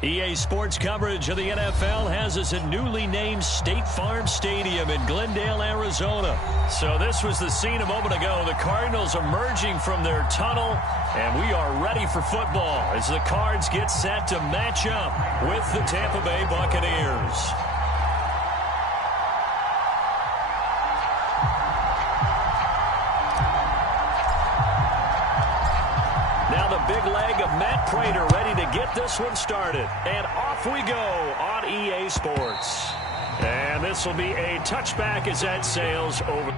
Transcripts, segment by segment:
EA Sports coverage of the NFL has us at newly named State Farm Stadium in Glendale, Arizona. So this was the scene a moment ago. The Cardinals emerging from their tunnel, and we are ready for football as the Cards get set to match up with the Tampa Bay Buccaneers. Big leg of Matt Prater ready to get this one started. And off we go on EA Sports. And this will be a touchback as that sails over.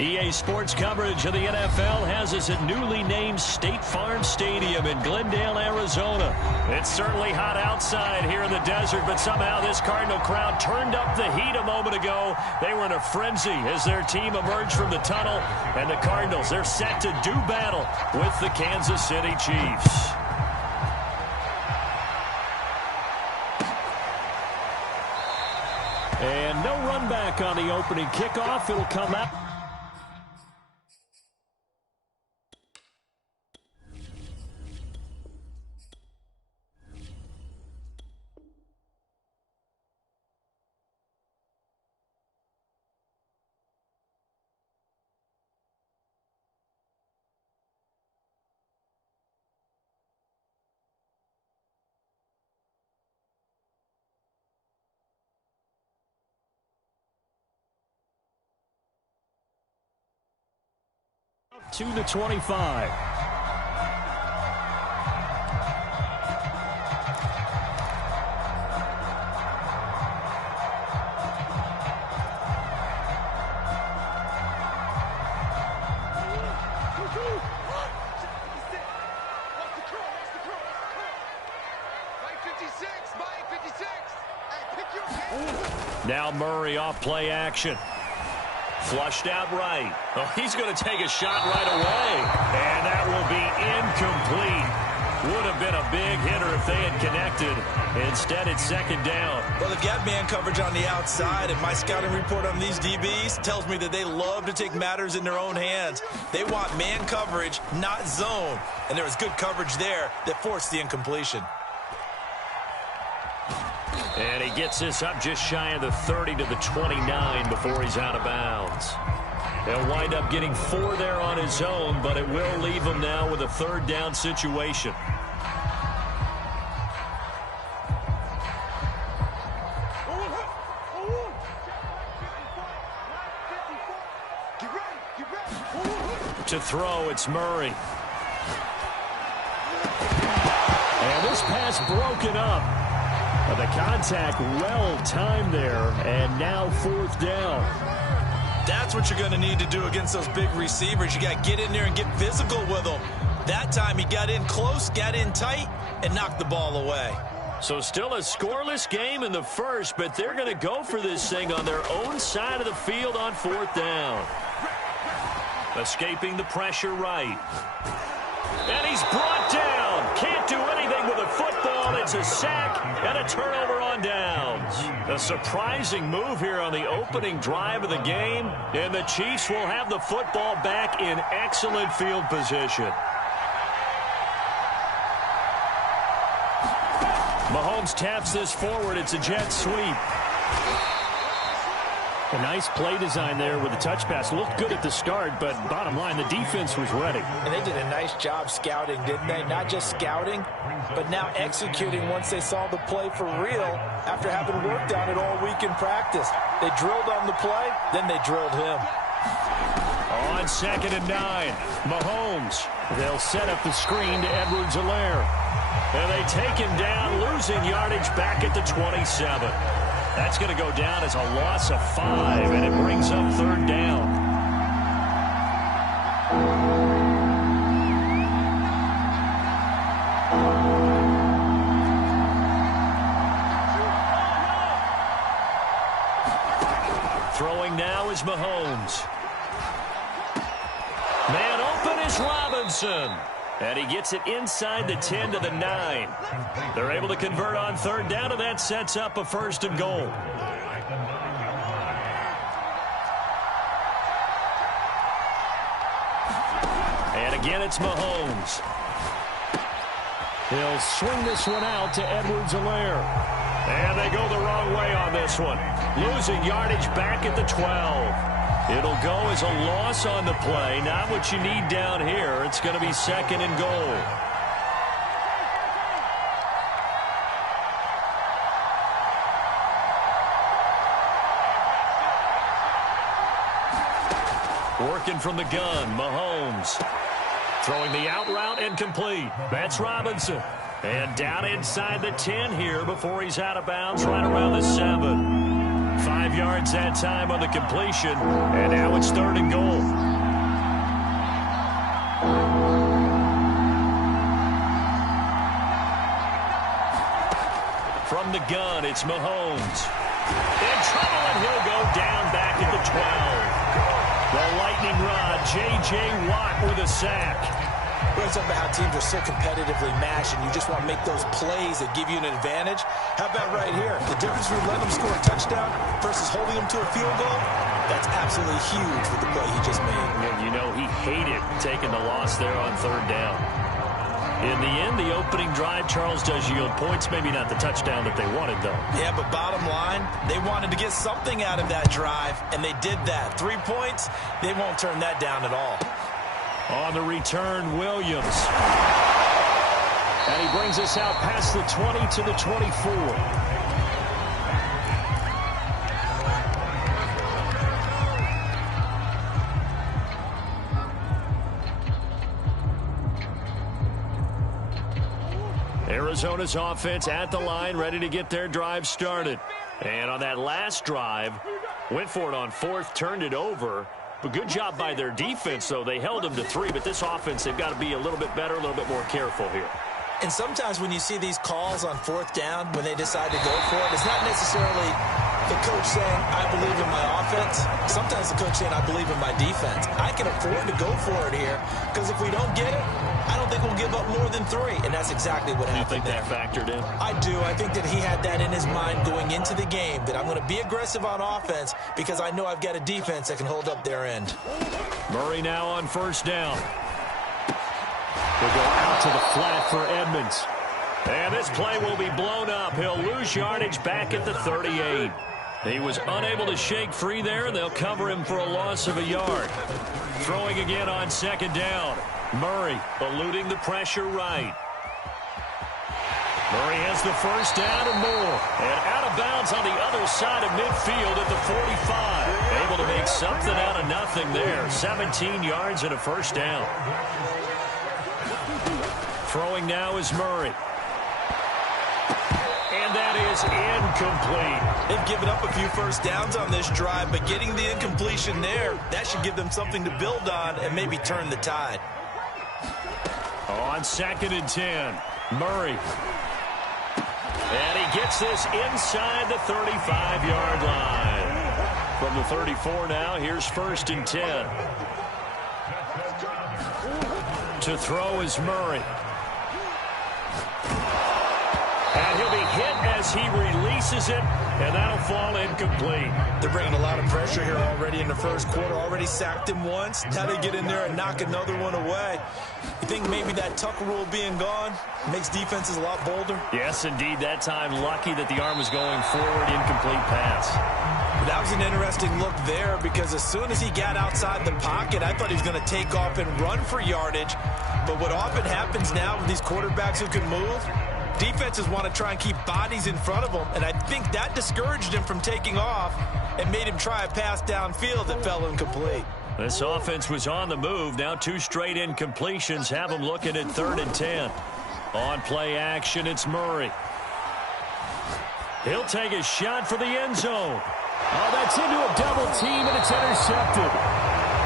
EA Sports coverage of the NFL has us at newly named State Farm Stadium in Glendale, Arizona. It's certainly hot outside here in the desert, but somehow this Cardinal crowd turned up the heat a moment ago. They were in a frenzy as their team emerged from the tunnel, and the Cardinals, they're set to do battle with the Kansas City Chiefs. And no run back on the opening kickoff. It'll come out. To the 25. Now Murray off play action. Flushed out right. Oh, he's going to take a shot right away. And that will be incomplete. Would have been a big hitter if they had connected. Instead, it's second down. Well, they've got man coverage on the outside, and my scouting report on these DBs tells me that they love to take matters in their own hands. They want man coverage, not zone. And there was good coverage there that forced the incompletion. And he gets this up just shy of the 30 to the 29 before he's out of bounds. He'll wind up getting 4 there on his own, but it will leave him now with a third down situation. To throw, it's Murray. this pass broken up. The contact well-timed there, and now 4th down. That's what you're going to need to do against those big receivers. You got to get in there and get physical with them. That time he got in close, got in tight, and knocked the ball away. So still a scoreless game in the first, but they're going to go for this thing on their own side of the field on 4th down. Escaping the pressure right. And he's brought down. Can't do anything with a football. It's a sack and a turnover on downs. A surprising move here on the opening drive of the game, and the Chiefs will have the football back in excellent field position. Mahomes taps this forward. It's a jet sweep. A nice play design there with the touch pass. Looked good at the start, but bottom line, the defense was ready. And they did a nice job scouting, didn't they? Not just scouting, but now executing once they saw the play for real after having worked on it all week in practice. They drilled on the play, then they drilled him. On 2nd and 9, Mahomes. They'll set up the screen to Edwards-Helaire. And they take him down, losing yardage back at the 27. That's going to go down as a loss of 5, and it brings up 3rd down. Throwing now is Mahomes. Man open is Robinson. And he gets it inside the 10 to the 9. They're able to convert on 3rd down, and that sets up a 1st and goal. And again, it's Mahomes. He'll swing this one out to Edwards-Helaire. And they go the wrong way on this one. Losing yardage back at the 12. It'll go as a loss on the play. Not what you need down here. It's going to be 2nd and goal. Working from the gun, Mahomes. Throwing the out route and complete. That's Robinson. And down inside the 10 here before he's out of bounds right around the 7. 5 yards that time on the completion, and now it's 3rd and goal. From the gun, it's Mahomes. In trouble, and he'll go down back at the 12. The lightning rod, J.J. Watt with a sack. We're talking about how teams are so competitively matched, and you just want to make those plays that give you an advantage. How about right here? The difference between letting them score a touchdown versus holding them to a field goal, that's absolutely huge with the play he just made. And you know he hated taking the loss there on 3rd down. In the end, the opening drive, Charles, does yield points. Maybe not the touchdown that they wanted, though. Yeah, but bottom line, they wanted to get something out of that drive, and they did that. 3 points, they won't turn that down at all. On the return, Williams. And he brings us out past the 20 to the 24. Arizona's offense at the line, ready to get their drive started. And on that last drive, went for it on 4th, turned it over. But good job by their defense, though. They held them to 3, but this offense, they've got to be a little bit better, a little bit more careful here. And sometimes when you see these calls on 4th down, when they decide to go for it, it's not necessarily the coach saying, I believe in my offense. Sometimes the coach saying, I believe in my defense. I can afford to go for it here, because if we don't get it, I don't think we'll give up more than 3. And that's exactly what happened there. You think that factored in? I do. I think that he had that in his mind going into the game, that I'm going to be aggressive on offense because I know I've got a defense that can hold up their end. Murray now on 1st down. We'll go out to the flat for Edmonds. And this play will be blown up. He'll lose yardage back at the 38. He was unable to shake free there, and they'll cover him for a loss of a yard. Throwing again on 2nd down. Murray eluding the pressure right. Murray has the 1st down and more. And out of bounds on the other side of midfield at the 45. Able to make something out of nothing there. 17 yards and a 1st down. Throwing now is Murray. And that is incomplete. They've given up a few first downs on this drive, but getting the incompletion there, that should give them something to build on and maybe turn the tide. On 2nd and 10, Murray. And he gets this inside the 35-yard line. From the 34 now, here's 1st and 10. To throw is Murray. And he'll be hit as he releases it, and that'll fall incomplete. They're bringing a lot of pressure here already in the first quarter. Already sacked him once. Now they get in there and knock another one away. You think maybe that tuck rule being gone makes defenses a lot bolder? Yes, indeed. That time, lucky that the arm was going forward. Incomplete pass. That was an interesting look there because as soon as he got outside the pocket, I thought he was going to take off and run for yardage. But what often happens now with these quarterbacks who can move, defenses want to try and keep bodies in front of them, and I think that discouraged him from taking off and made him try a pass downfield that fell incomplete. This offense was on the move. Now 2 straight incompletions have them looking at 3rd and 10. On play action, it's Murray. He'll take a shot for the end zone. Oh, that's into a double team, and it's intercepted.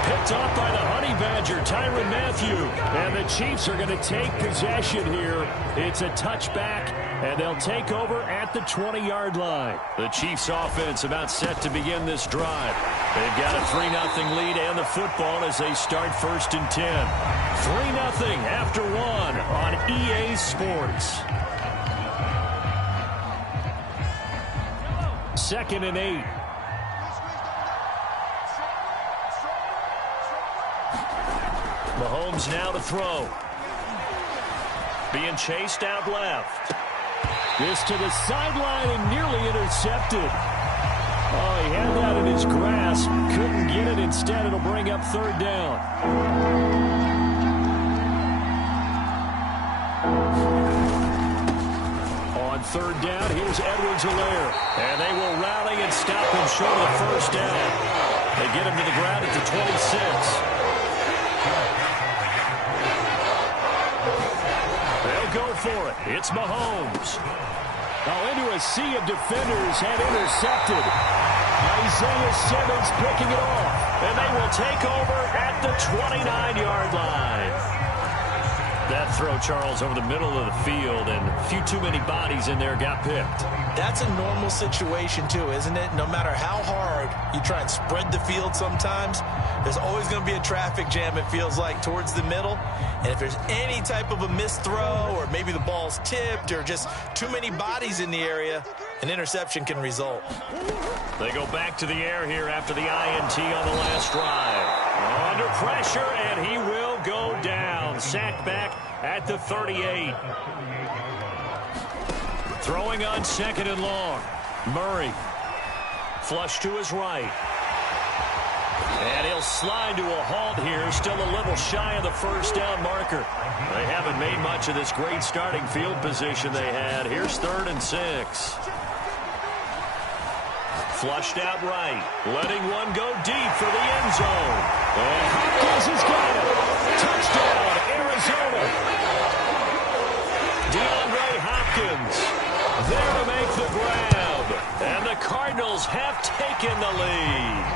Picked off by the Honey Badger, Tyrann Mathieu. And the Chiefs are going to take possession here. It's a touchback, and they'll take over at the 20-yard line. The Chiefs offense about set to begin this drive. They've got a 3-0 lead and the football as they start 1st and 10. 3-0 after 1 on EA Sports. 2nd and 8. Mahomes now to throw. Being chased out left. This to the sideline and nearly intercepted. Oh, he had that in his grasp. Couldn't get it. Instead, it'll bring up 3rd down. On 3rd down, here's Edwards-Helaire. And they will rally and stop him short of the 1st down. They get him to the ground at the 26. They'll go for it. It's Mahomes. Now into a sea of defenders and intercepted. Isaiah Simmons picking it off. And they will take over at the 29-yard line. That throw, Charles, over the middle of the field, and a few too many bodies in there got picked. That's a normal situation, too, isn't it? No matter how hard you try and spread the field sometimes, there's always going to be a traffic jam, it feels like, towards the middle. And if there's any type of a missed throw or maybe the ball's tipped or just too many bodies in the area, an interception can result. They go back to the air here after the INT on the last drive. Under pressure, and he will go down. Sacked back at the 38. Throwing on 2nd and long. Murray. Flush to his right. And he'll slide to a halt here. Still a little shy of the 1st down marker. They haven't made much of this great starting field position they had. Here's 3rd and 6. Flushed out right. Letting one go deep for the end zone. And Hopkins has got it. Touchdown, Arizona. DeAndre Hopkins there to make the grab. And the Cardinals have taken the lead.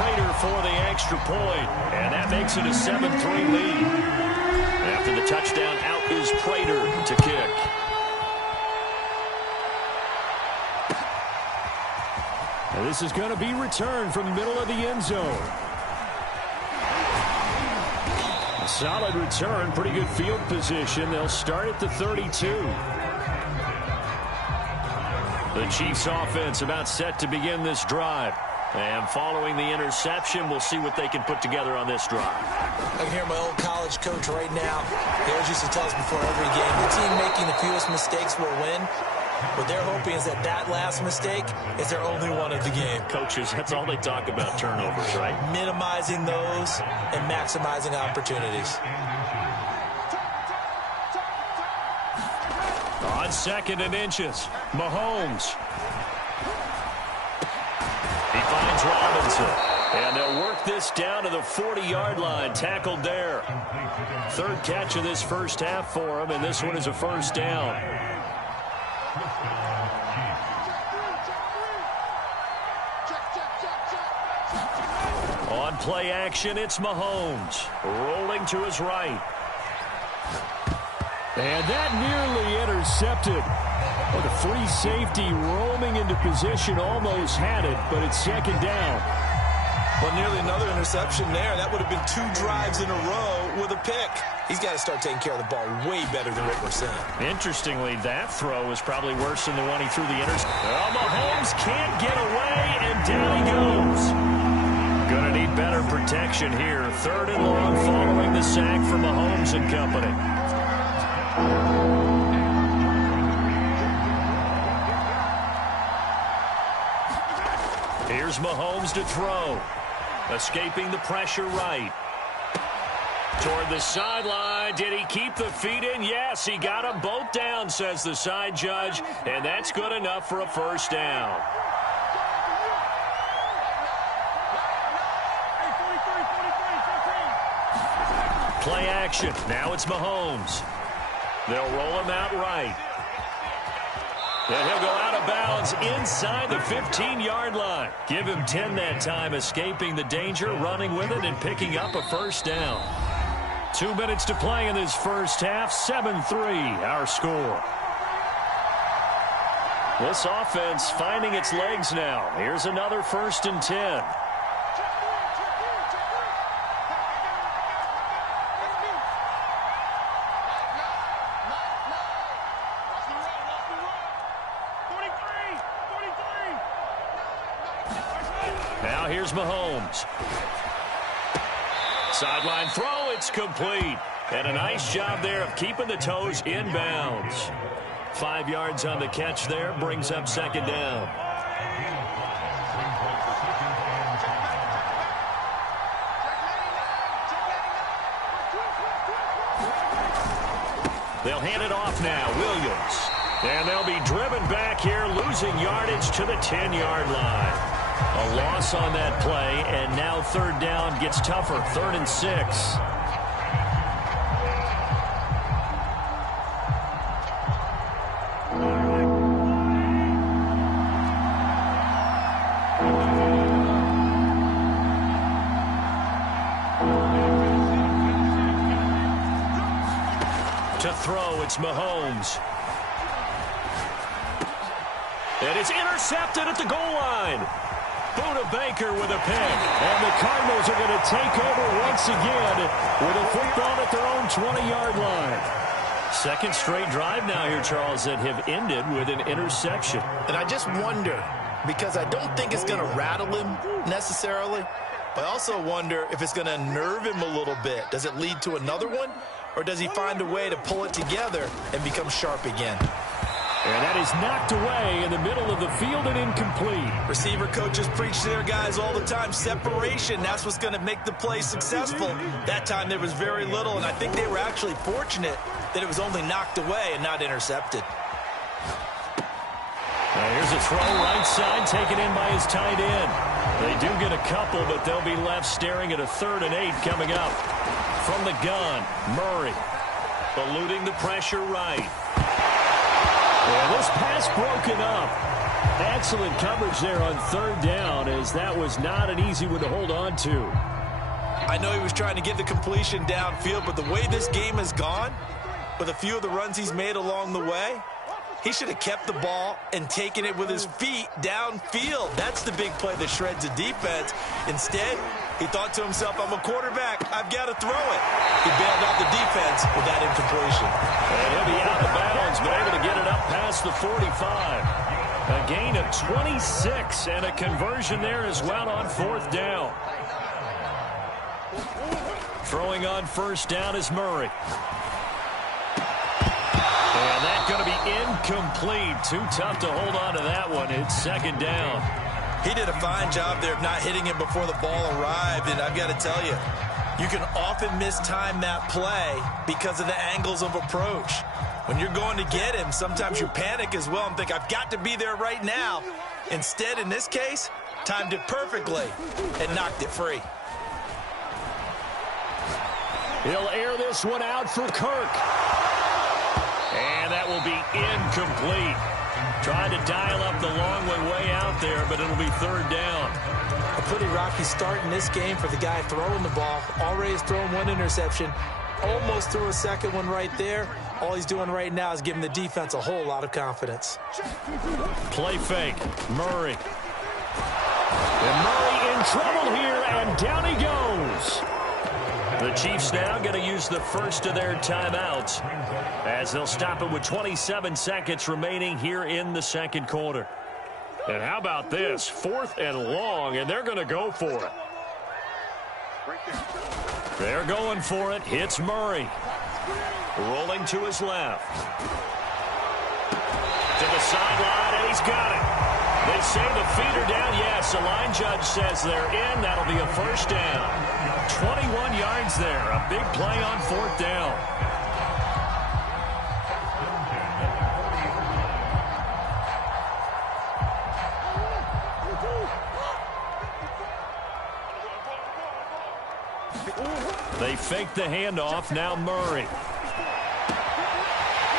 Prater for the extra point. And that makes it a 7-3 lead. After the touchdown, out is Prater to kick. And this is going to be returned from the middle of the end zone. A solid return, pretty good field position. They'll start at the 32. The Chiefs offense about set to begin this drive. And following the interception, we'll see what they can put together on this drive. I can hear my old college coach right now. He always used to tell us before every game, the team making the fewest mistakes will win. What they're hoping is that that last mistake is their only one of the game. Coaches, that's all they talk about, turnovers, right? Minimizing those and maximizing opportunities. On 2nd and inches, Mahomes. He finds Robinson. And they'll work this down to the 40-yard line. Tackled there. 3rd catch of this first half for him, and this one is a 1st down. On play action, it's Mahomes. Rolling to his right. And that nearly intercepted. Well, the free safety roaming into position almost had it, but it's second down. Well, nearly another interception there. That would have been 2 drives in a row with a pick. He's got to start taking care of the ball way better than Rick Mercer. Interestingly, that throw was probably worse than the one he threw the interception. Well, Mahomes can't get away, and down he goes. Going to need better protection here. 3rd and long following the sack for Mahomes and company. Here's Mahomes to throw. Escaping the pressure right. Toward the sideline. Did he keep the feet in? Yes, he got them both down, says the side judge. And that's good enough for a first down. Play action. Now it's Mahomes. They'll roll him out right. And he'll go out of bounds inside the 15-yard line. Give him 10 that time, escaping the danger, running with it, and picking up a first down. 2 minutes to play in this first half. 7-3, our score. This offense finding its legs now. Here's another 1st and 10. Now here's Mahomes. Sideline throw, it's complete. And a nice job there of keeping the toes in bounds. 5 yards on the catch there, brings up second down. They'll hand it off now, Williams. And they'll be driven back here, losing yardage to the 10-yard line. A loss on that play, and now 3rd down gets tougher, 3rd and 6. To throw, it's Mahomes. And it's intercepted at the goal line. Buda Baker with a pick. And the Cardinals are going to take over once again with a football at their own 20-yard line. 2nd straight drive now here, Charles, that have ended with an interception. And I just wonder, because I don't think it's going to rattle him necessarily, but I also wonder if it's going to unnerve him a little bit. Does it lead to another one, or does he find a way to pull it together and become sharp again? And that is knocked away in the middle of the field and incomplete. Receiver coaches preach to their guys all the time. Separation, that's what's going to make the play successful. That time there was very little, and I think they were actually fortunate that it was only knocked away and not intercepted. Now here's a throw right side, taken in by his tight end. They do get a couple, but they'll be left staring at a 3rd and 8 coming up. From the gun, Murray. Eluding the pressure right. And this pass broken up. Excellent coverage there on 3rd down, as that was not an easy one to hold on to. I know he was trying to get the completion downfield, but the way this game has gone, with a few of the runs he's made along the way, he should have kept the ball and taken it with his feet downfield. That's the big play that shreds a defense. Instead, he thought to himself, I'm a quarterback, I've got to throw it. He bailed out the defense with that incompletion. And he'll be out of bounds, but able to get it up past the 45. A gain of 26 and a conversion there as well on 4th down. Throwing on 1st down is Murray. And that's going to be incomplete. Too tough to hold on to that one. It's 2nd down. He did a fine job there of not hitting him before the ball arrived, and I've got to tell you, you can often mistime that play because of the angles of approach. When you're going to get him, sometimes you panic as well and think, I've got to be there right now. Instead, in this case, timed it perfectly and knocked it free. He'll air this one out for Kirk. And that will be incomplete. Trying to dial up the long way out there, but it'll be 3rd down. A pretty rocky start in this game for the guy throwing the ball. Already has thrown one interception. Almost threw a second one right there. All he's doing right now is giving the defense a whole lot of confidence. Play fake. Murray. And Murray in trouble here, and down he goes. The Chiefs now going to use the first of their timeouts as they'll stop it with 27 seconds remaining here in the second quarter. And how about this? 4th and long, and they're going to go for it. They're going for it. It's Murray. Rolling to his left. To the sideline, and he's got it. They say the feet are down. Yes, the line judge says they're in. That'll be a first down. 21 yards there. A big play on 4th down. They fake the handoff. Now Murray.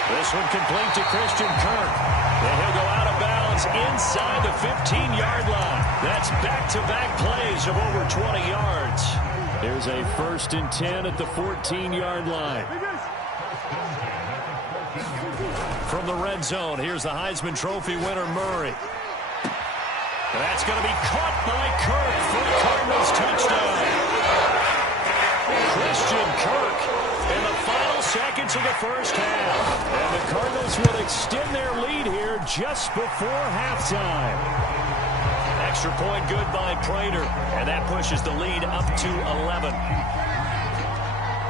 This one complete to Christian Kirk. And he'll go out of bounds inside the 15-yard line. That's back-to-back plays of over 20 yards. There's a 1st and 10 at the 14-yard line. From the red zone, here's the Heisman Trophy winner, Murray. That's going to be caught by Kirk for the Cardinals touchdown. Christian Kirk in the final seconds of the first half. And the Cardinals will extend their lead here just before halftime. Extra point good by Prater, and that pushes the lead up to 11.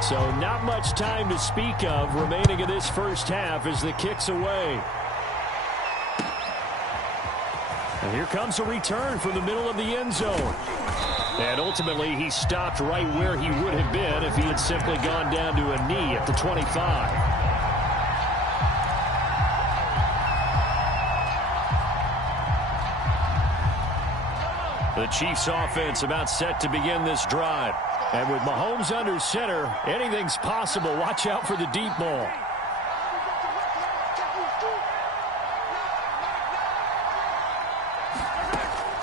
So not much time to speak of remaining in this first half as the kick's away. And here comes a return from the middle of the end zone. And ultimately, he stopped right where he would have been if he had simply gone down to a knee at the 25. The Chiefs offense about set to begin this drive. And with Mahomes under center, anything's possible. Watch out for the deep ball.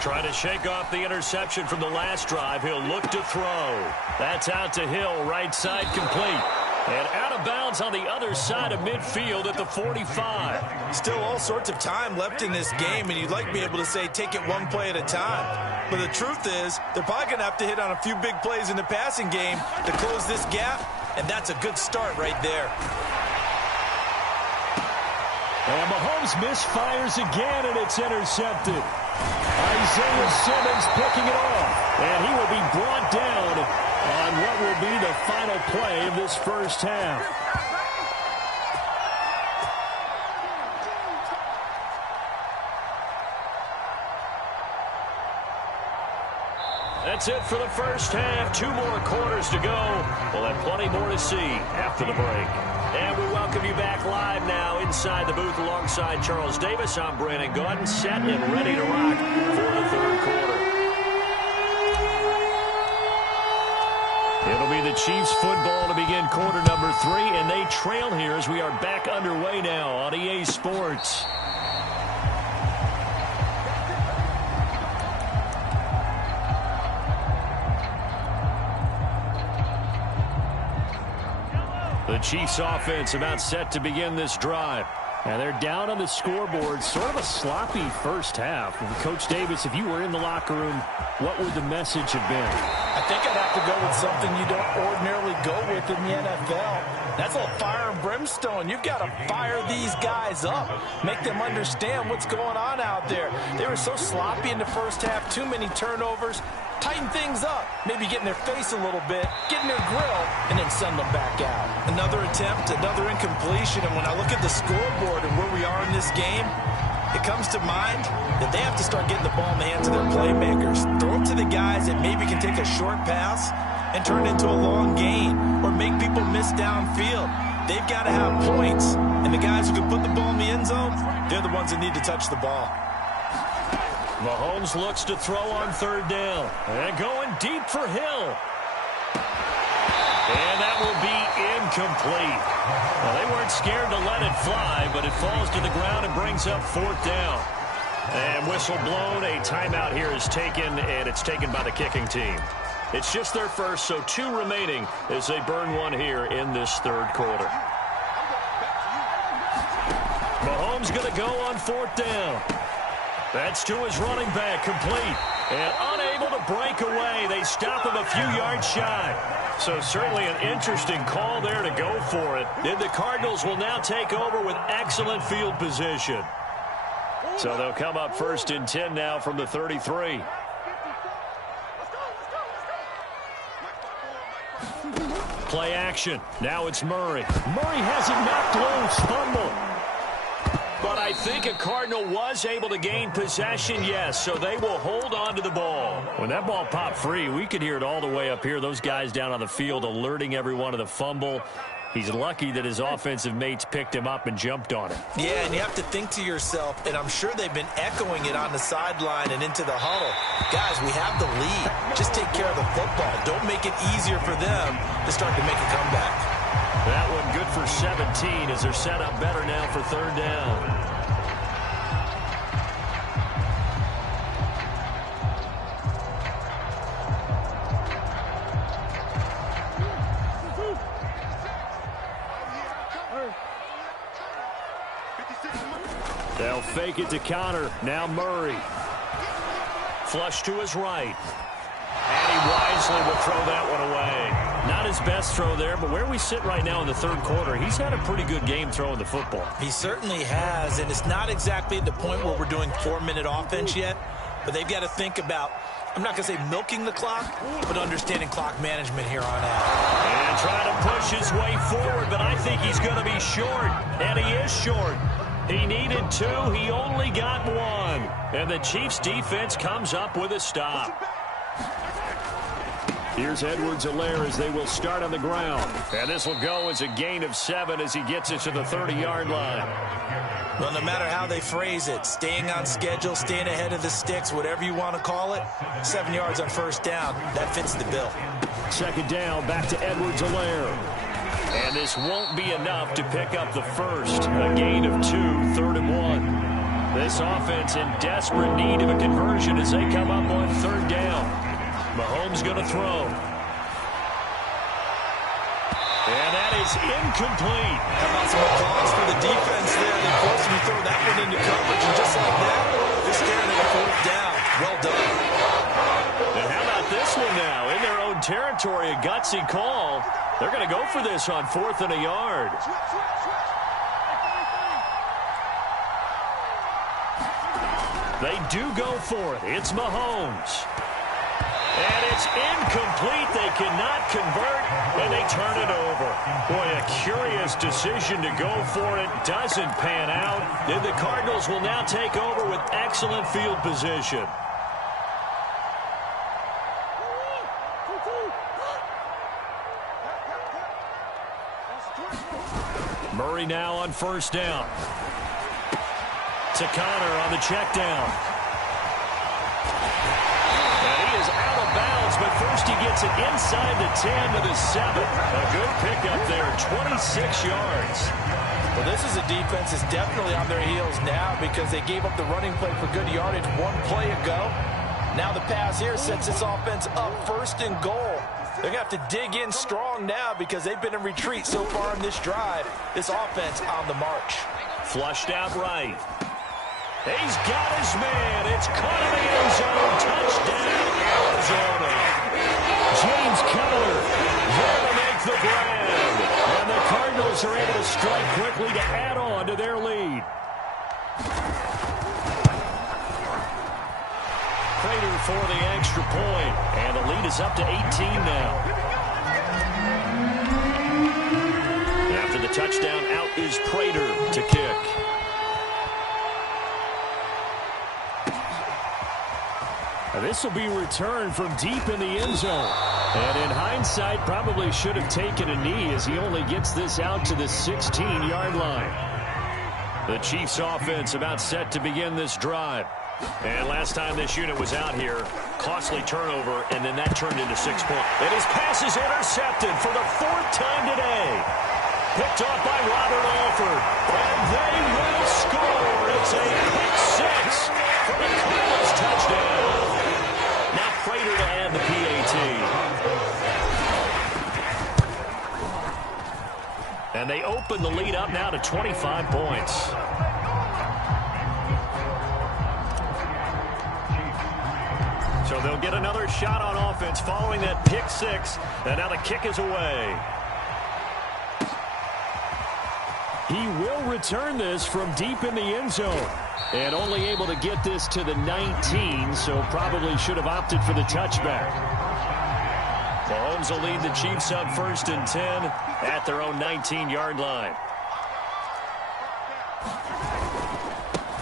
Trying to shake off the interception from the last drive. He'll look to throw. That's out to Hill, right side complete. And out of bounds on the other side of midfield at the 45. Still all sorts of time left in this game, and you'd like to be able to say take it one play at a time. But the truth is, they're probably going to have to hit on a few big plays in the passing game to close this gap, and that's a good start right there. And Mahomes misfires again, and it's intercepted. Isaiah Simmons picking it off, and he will be brought down on what will be the final play of this first half. That's it for the first half. 2 more quarters to go. We'll have plenty more to see after the break. And we welcome you back live now inside the booth alongside Charles Davis. I'm Brandon Gaudin, set and ready to rock for the third quarter. It'll be the Chiefs football to begin quarter number 3, and they trail here as we are back underway now on EA Sports. The Chiefs offense about set to begin this drive. And they're down on the scoreboard. Sort of a sloppy first half. And Coach Davis, if you were in the locker room, what would the message have been? I think I'd have to go with something you don't ordinarily go with in the NFL. That's a little fire and brimstone. You've got to fire these guys up. Make them understand what's going on out there. They were so sloppy in the first half. Too many turnovers. Tighten things up. Maybe get in their face a little bit. Get in their grill. And then send them back out. Another attempt. Another incompletion. And when I look at the scoreboard and where we are in this game, it comes to mind that they have to start getting the ball in the hands of their playmakers. Throw it to the guys that maybe can take a short pass and turn it into a long gain or make people miss downfield. They've got to have points, and the guys who can put the ball in the end zone, they're the ones that need to touch the ball. Mahomes looks to throw on third down. And going deep for Hill. And that will be incomplete. Well, they weren't scared to let it fly, but it falls to the ground and brings up 4th down. And whistle blown. A timeout here is taken, and it's taken by the kicking team. It's just their first, so 2 remaining as they burn 1 here in this third quarter. Mahomes going to go on 4th down. That's to his running back, complete. And unable to break away. They stop him a few yards shy. So certainly an interesting call there to go for it. And the Cardinals will now take over with excellent field position. So they'll come up 1st and 10 now from the 33. Play action. Now it's Murray. Murray has it knocked loose. Fumble. But I think a Cardinal was able to gain possession, yes, so they will hold on to the ball. When that ball popped free, we could hear it all the way up here. Those guys down on the field alerting everyone of the fumble. He's lucky that his offensive mates picked him up and jumped on it. Yeah, and you have to think to yourself, and I'm sure they've been echoing it on the sideline and into the huddle. Guys, we have the lead. Just take care of the football. Don't make it easier for them to start to make a comeback. That one good for 17 as they're set up better now for 3rd down. They'll fake it to Connor. Now Murray. Flush to his right. And he wisely will throw that one away. Not his best throw there, but where we sit right now in the third quarter, he's had a pretty good game throwing the football. He certainly has, and it's not exactly at the point where we're doing 4-minute offense yet, but they've got to think about, I'm not going to say milking the clock, but understanding clock management here on out. And trying to push his way forward, but I think he's going to be short, and he is short. He needed 2. He only got 1. And the Chiefs' defense comes up with a stop. Here's Edwards-Helaire as they will start on the ground. And this will go as a gain of 7 as he gets it to the 30-yard line. Well, no matter how they phrase it, staying on schedule, staying ahead of the sticks, whatever you want to call it, 7 yards on 1st down, that fits the bill. 2nd down, back to Edwards-Helaire. And this won't be enough to pick up the first. A gain of 2, 3rd and 1. This offense in desperate need of a conversion as they come up on 3rd down. Mahomes going to throw. And that is incomplete. How about some applause for the defense there? They forced him to throw that one into coverage, and just like that, they're staring at a 4th down. Well done. And how about this one now? In their own territory, a gutsy call. They're going to go for this on 4th and a yard. They do go for it. It's Mahomes. And it's incomplete. They cannot convert, and they turn it over. Boy, a curious decision to go for it. Doesn't pan out. And the Cardinals will now take over with excellent field position. Murray now on 1st down. To Connor on the check down. But first he gets it inside the 10 to the 7. A good pickup there, 26 yards. Well, this is a defense that's definitely on their heels now because they gave up the running play for good yardage 1 play ago. Now the pass here sets this offense up 1st and goal. They're going to have to dig in strong now because they've been in retreat so far in this drive. This offense on the march. Flushed out right. He's got his man. It's caught in the end zone. Touchdown, Arizona. James Keller there to make the grab. And the Cardinals are able to strike quickly to add on to their lead. Prater for the extra point. And the lead is up to 18 now. After the touchdown, out is Prater to kick. This will be returned from deep in the end zone. And in hindsight, probably should have taken a knee as he only gets this out to the 16-yard line. The Chiefs offense about set to begin this drive. And last time this unit was out here, costly turnover, and then that turned into 6 points. And his pass is intercepted for the 4th time today. Picked off by Robert Alford. And they will score. It's a pick six for the Cardinals touchdown. Now Prater to add the PAT. And they open the lead up now to 25 points. So they'll get another shot on offense following that pick six. And now the kick is away. He will return this from deep in the end zone. And only able to get this to the 19, so probably should have opted for the touchback. Mahomes will lead the Chiefs up 1st and 10 at their own 19-yard line.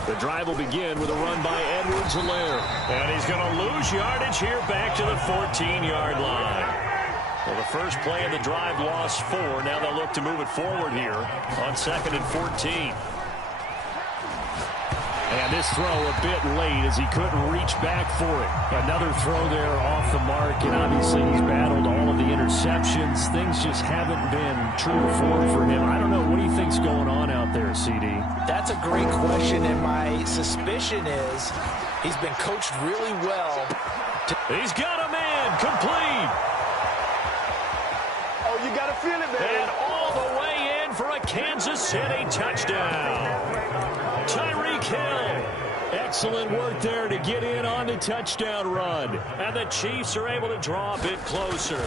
The drive will begin with a run by Edwards-Helaire. And he's going to lose yardage here back to the 14-yard line. Well, the first play of the drive lost 4. Now they'll look to move it forward here on 2nd and 14. And this throw a bit late as he couldn't reach back for it. Another throw there off the mark, and obviously he's battled all of the interceptions. Things just haven't been true to form for him. I don't know. What do you think's going on out there, CD? That's a great question, and my suspicion is he's been coached really well. He's got a man complete. Oh, you got to feel it, man. And all the way in for a Kansas City touchdown. Tyreek Hill. Excellent work there to get in on the touchdown run. And the Chiefs are able to draw a bit closer.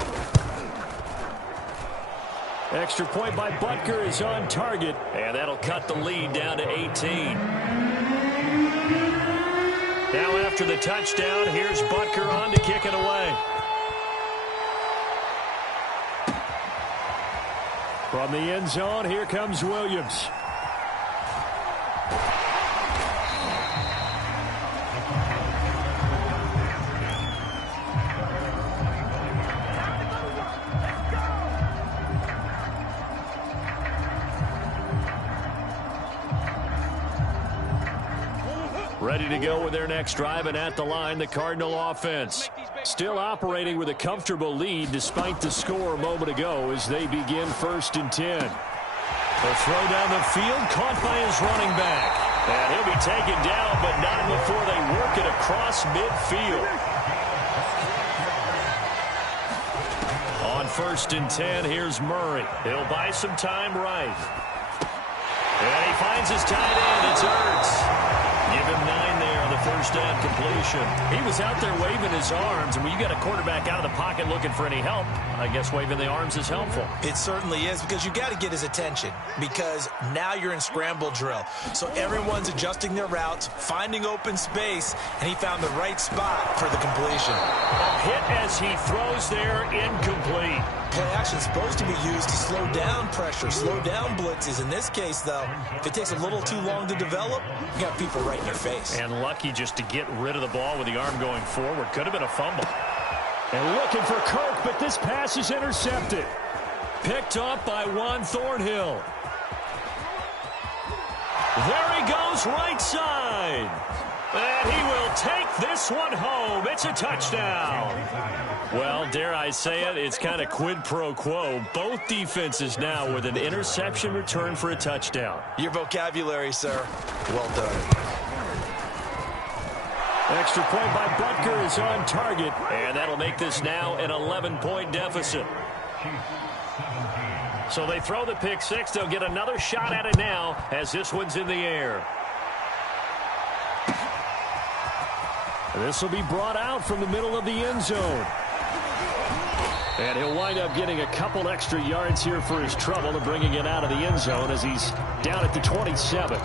Extra point by Butker is on target. And that'll cut the lead down to 18. Now after the touchdown, here's Butker on to kick it away. From the end zone, here comes Williams. Ready to go with their next drive, and at the line, the Cardinal offense. Still operating with a comfortable lead despite the score a moment ago as they begin 1st and 10. A throw down the field, caught by his running back. And he'll be taken down, but not before they work it across midfield. On 1st and 10, here's Murray. He'll buy some time right. And he finds his tight end. It's Ertz. Give him 9 there on the first down completion. He was out there waving his arms, and when you got a quarterback out of the pocket looking for any help, I guess waving the arms is helpful. It certainly is, because you got to get his attention, because now you're in scramble drill. So everyone's adjusting their routes, finding open space, and he found the right spot for the completion. A hit as he throws there, incomplete. Play action is supposed to be used to slow down pressure, slow down blitzes. In this case, though, if it takes a little too long to develop, you got people right in your face. And lucky just to get rid of the ball with the arm going forward. Could have been a fumble. And looking for Kirk, but this pass is intercepted. Picked up by Juan Thornhill. There he goes, right side. And he will take this one home. It's a touchdown. Well, dare I say it, it's kind of quid pro quo. Both defenses now with an interception return for a touchdown. Your vocabulary, sir. Well done. Extra point by Butker is on target. And that'll make this now an 11-point deficit. So they throw the pick six. They'll get another shot at it now as this one's in the air. This will be brought out from the middle of the end zone. And he'll wind up getting a couple extra yards here for his trouble and bringing it out of the end zone as he's down at the 27.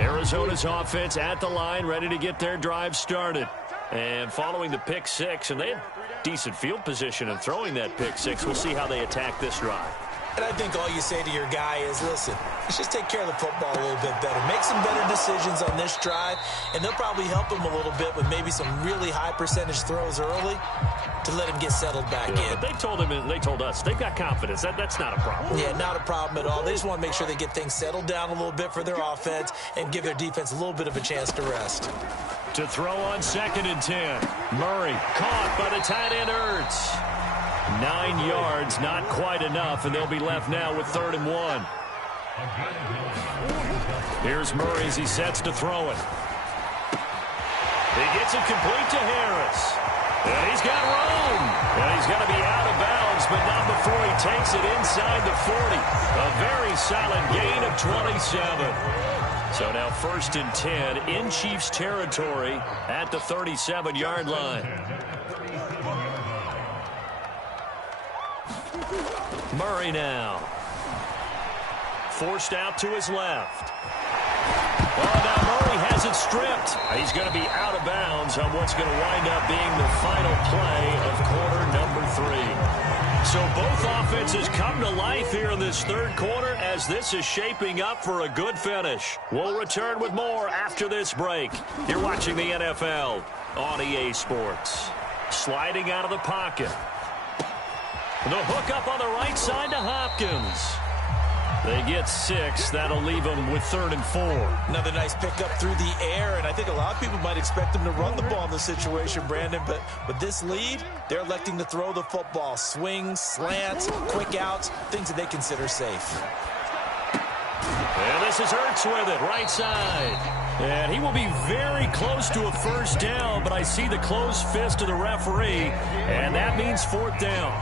Arizona's offense at the line, ready to get their drive started. And following the pick six, and they had decent field position in throwing that pick six. We'll see how they attack this drive. And I think all you say to your guy is, listen, let's just take care of the football a little bit better. Make some better decisions on this drive, and they'll probably help him a little bit with maybe some really high percentage throws early to let him get settled back in. But they told him, and they told us, they've got confidence. That's not a problem. Yeah, not a problem at all. They just want to make sure they get things settled down a little bit for their offense and give their defense a little bit of a chance to rest. To throw on 2nd and 10. Murray caught by the tight end Ertz. 9 yards, not quite enough, and they'll be left now with 3rd and 1. Here's Murray as he sets to throw it. He gets it complete to Harris. And he's got room. And he's going to be out of bounds, but not before he takes it inside the 40. A very solid gain of 27. So now 1st and 10 in Chiefs territory at the 37-yard line. Murray now. Forced out to his left. Oh, now Murray has it stripped. He's going to be out of bounds on what's going to wind up being the final play of quarter number 3. So both offenses come to life here in this third quarter as this is shaping up for a good finish. We'll return with more after this break. You're watching the NFL on EA Sports. Sliding out of the pocket. The hook up on the right side to Hopkins. They get 6. That'll leave them with 3rd and 4. Another nice pickup through the air, and I think a lot of people might expect them to run the ball in this situation, Brandon, but with this lead, they're electing to throw the football. Swings, slants, quick outs, things that they consider safe. And this is Ertz with it, right side. And he will be very close to a first down, but I see the closed fist of the referee, and that means 4th down.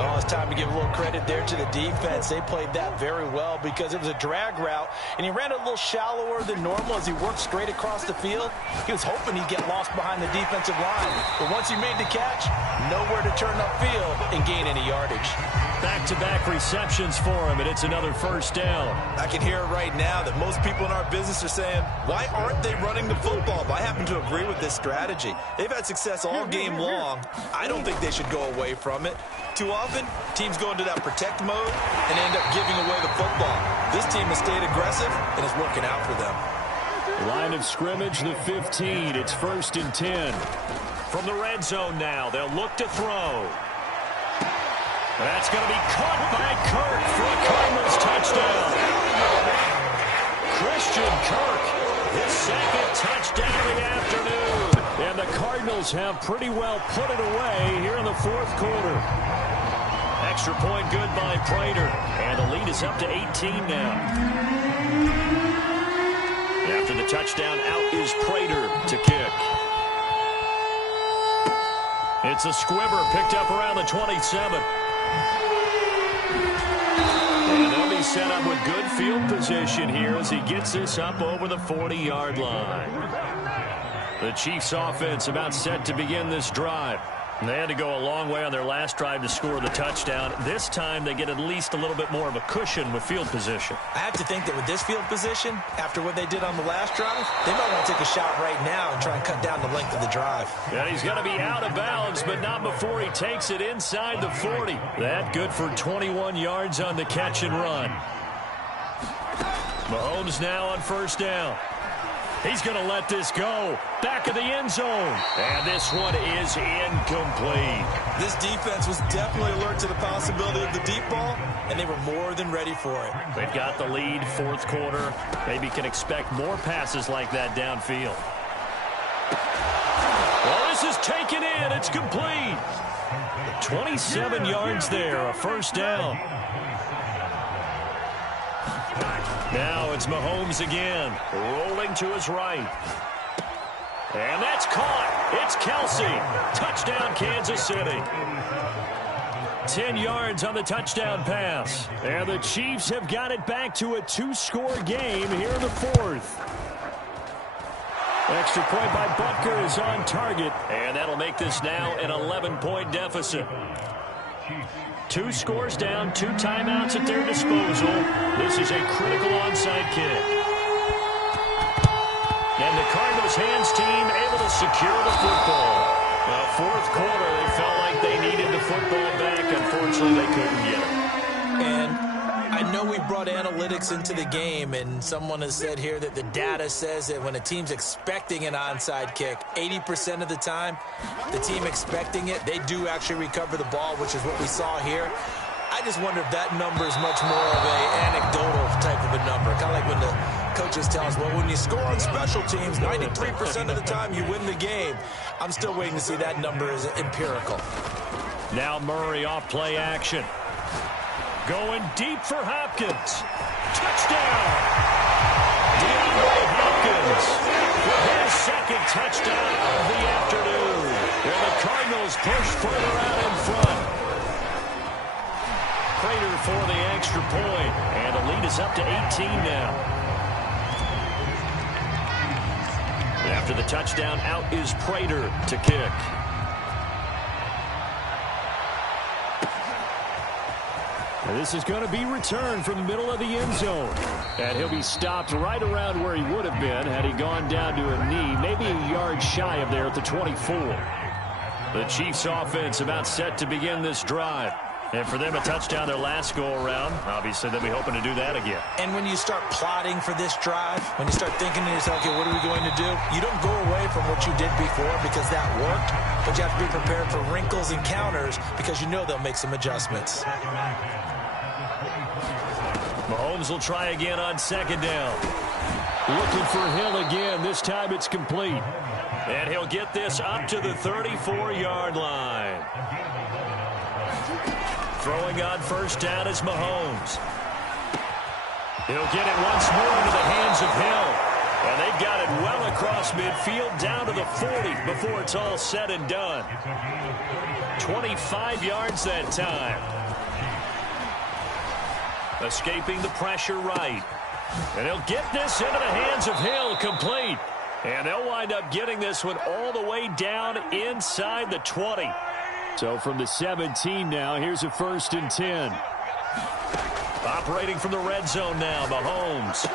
Oh, it's time to give a little credit there to the defense. They played that very well because it was a drag route, and he ran a little shallower than normal as he worked straight across the field. He was hoping he'd get lost behind the defensive line. But once he made the catch, nowhere to turn upfield and gain any yardage. Back-to-back receptions for him, and it's another first down. I can hear it right now that most people in our business are saying, why aren't they running the football? But I happen to agree with this strategy. They've had success all game long. I don't think they should go away from it. Too often, teams go into that protect mode and end up giving away the football. This team has stayed aggressive and is working out for them. Line of scrimmage, the 15. It's 1st and 10. From the red zone now, they'll look to throw. That's going to be caught by Kirk for a Cardinals touchdown. Christian Kirk, his 2nd touchdown of the afternoon. And the Cardinals have pretty well put it away here in the 4th quarter. Extra point good by Prater. And the lead is up to 18 now. After the touchdown, out is Prater to kick. It's a squibber picked up around the 27. And they'll be set up with good field position here as he gets this up over the 40-yard line. The Chiefs offense about set to begin this drive. And they had to go a long way on their last drive to score the touchdown. This time they get at least a little bit more of a cushion with field position. I have to think that with this field position, after what they did on the last drive, they might want to take a shot right now and try and cut down the length of the drive. And he's going to be out of bounds, but not before he takes it inside the 40. That good for 21 yards on the catch and run. Mahomes now on first down. He's going to let this go. Back of the end zone. And this one is incomplete. This defense was definitely alert to the possibility of the deep ball, and they were more than ready for it. They've got the lead, 4th quarter. Maybe can expect more passes like that downfield. Well, this is taken in. It's complete. 27 yards there, a first down. Now it's Mahomes again, rolling to his right. And that's caught. It's Kelsey. Touchdown, Kansas City. 10 yards on the touchdown pass. And the Chiefs have got it back to a 2-score game here in the 4th. Extra point by Butker is on target. And that'll make this now an 11-point deficit. 2 scores down, 2 timeouts at their disposal. This is a critical onside kick. And the Cardinals hands team able to secure the football. Now, 4th quarter, they felt like they needed the football back. Unfortunately, they couldn't get it. And I know we brought analytics into the game, and someone has said here that the data says that when a team's expecting an onside kick, 80% of the time, the team expecting it, they do actually recover the ball, which is what we saw here. I just wonder if that number is much more of a anecdotal type of a number. Kind of like when the coaches tell us, well, when you score on special teams, 93% of the time you win the game. I'm still waiting to see that number is empirical. Now Murray off play action. Going deep for Hopkins. touchdown! DeAndre Hopkins with his second touchdown of the afternoon. And the Cardinals push further out in front. Prater for the extra point, and the lead is up to 18 now. After the touchdown, out is Prater to kick. And this is going to be returned from the middle of the end zone. And he'll be stopped right around where he would have been had he gone down to a knee, maybe a yard shy of there at the 24. The Chiefs offense about set to begin this drive. And for them, a touchdown their last go-around. Obviously, they'll be hoping to do that again. And when you start plotting for this drive, when you start thinking to yourself, okay, what are we going to do? You don't go away from what you did before because that worked, but you have to be prepared for wrinkles and counters because you know they'll make some adjustments. Mahomes will try again on second down. Looking for Hill again. This time it's complete. And he'll get this up to the 34-yard line. Throwing on first down is Mahomes. He'll get it once more into the hands of Hill. And they've got it well across midfield down to the 40 before it's all said and done. 25 yards that time. Escaping the pressure right. And he'll get this into the hands of Hill, complete. And they'll wind up getting this one all the way down inside the 20. So from the 17 now, here's a 1st and 10. Operating from the red zone now, Mahomes.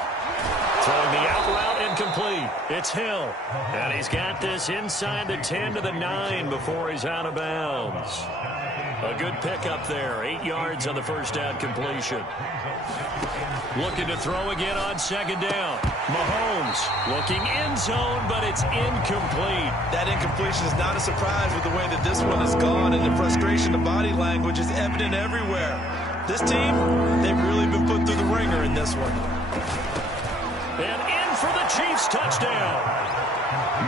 Throwing the out route incomplete. It's Hill. And he's got this inside the 10 to the 9 before he's out of bounds. A good pickup there. 8 yards on the first down completion. Looking to throw again on second down. Mahomes looking end zone, but it's incomplete. That incompletion is not a surprise with the way that this one has gone, and the frustration, the body language is evident everywhere. This team, they've really been put through the ringer in this one. And in for the Chiefs touchdown.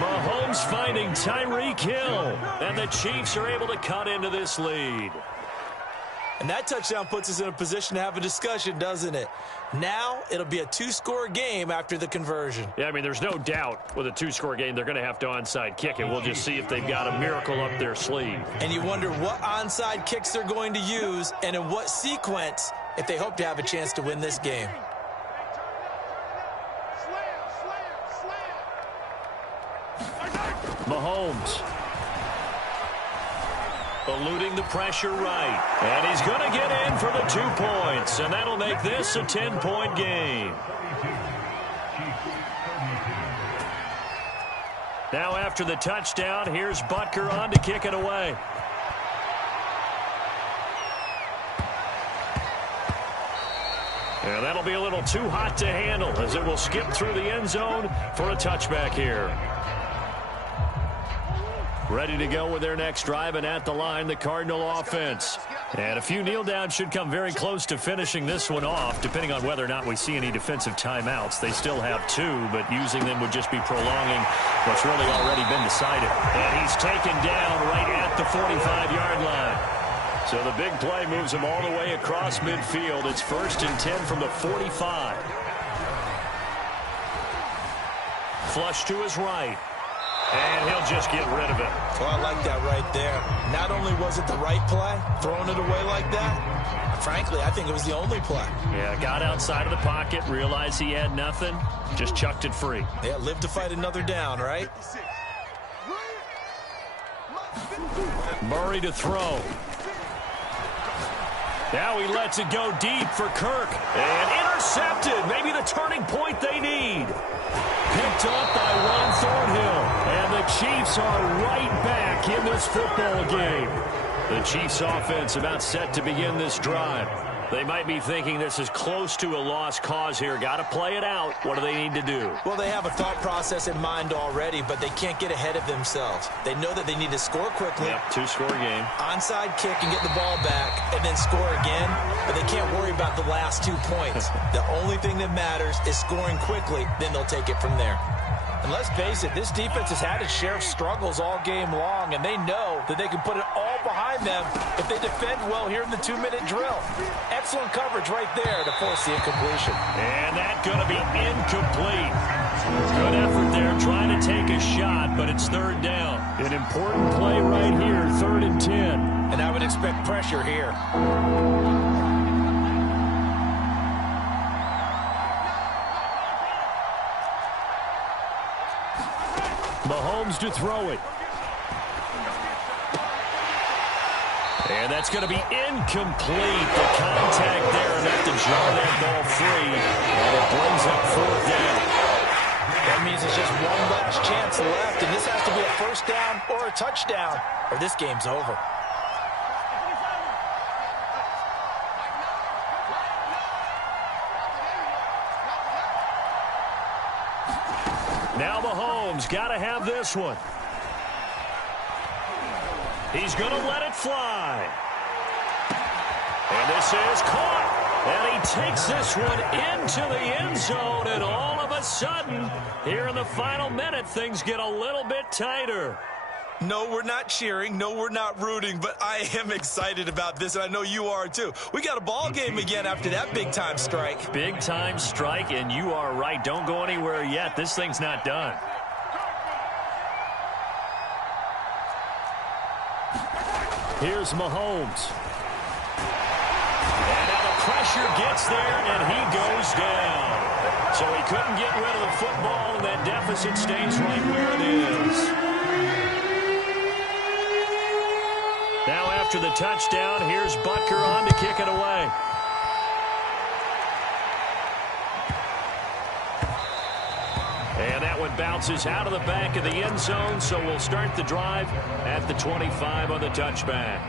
Mahomes finding Tyreek Hill, and the Chiefs are able to cut into this lead. And that touchdown puts us in a position to have a discussion, doesn't it? Now it'll be a 2-score game after the conversion. Yeah, I mean, there's no doubt with a 2-score game, they're going to have to onside kick it. We'll just see if they've got a miracle up their sleeve. And you wonder what onside kicks they're going to use and in what sequence if they hope to have a chance to win this game. Mahomes. Eluding the pressure right. And he's going to get in for the 2 points. And that'll make this a 10-point game. Now after the touchdown, here's Butker on to kick it away. And that'll be a little too hot to handle as it will skip through the end zone for a touchback here. Ready to go with their next drive, and at the line, the Cardinal offense. And a few kneel downs should come very close to finishing this one off, depending on whether or not we see any defensive timeouts. They still have 2, but using them would just be prolonging what's really already been decided. And he's taken down right at the 45-yard line. So the big play moves him all the way across midfield. It's 1st and 10 from the 45. Flush to his right. And he'll just get rid of it. Well, I like that right there. Not only was it the right play, throwing it away like that, frankly, I think it was the only play. Yeah, got outside of the pocket, realized he had nothing, just chucked it free. Yeah, live to fight another down, right? Murray to throw. Now he lets it go deep for Kirk. And intercepted. Maybe the turning point they need. Picked up by Ron Thornhill. And the Chiefs are right back in this football game. The Chiefs offense about set to begin this drive. They might be thinking this is close to a lost cause here. Got to play it out. What do they need to do? Well, they have a thought process in mind already, but they can't get ahead of themselves. They know that they need to score quickly. Yep, 2-score game. Onside kick and get the ball back and then score again, but they can't worry about the last 2 points. The only thing that matters is scoring quickly, then they'll take it from there. And let's face it, this defense has had its share of struggles all game long, and they know that they can put it all behind them if they defend well here in the 2-minute drill. Excellent coverage right there to force the incompletion. And that's going to be incomplete. Good effort there trying to take a shot, but it's third down. An important play right here, 3rd and 10. And I would expect pressure here. Mahomes to throw it. And that's going to be incomplete. The contact there enough to draw that ball free. And it brings up 4th down. That means it's just one last chance left, and this has to be a 1st down or a touchdown, or this game's over. Now Mahomes got to have this one. He's going to let it fly. And this is caught. And he takes this one into the end zone. And all of a sudden, here in the final minute, things get a little bit tighter. No, we're not cheering. No, we're not rooting. But I am excited about this, and I know you are too. We got a ball game again after that big-time strike. Big-time strike, and you are right. Don't go anywhere yet. This thing's not done. Here's Mahomes. And now the pressure gets there, and he goes down. So he couldn't get rid of the football, and that deficit stays right where it is. Now after the touchdown, here's Butker on to kick it away. And that one bounces out of the back of the end zone, so we'll start the drive at the 25 on the touchback.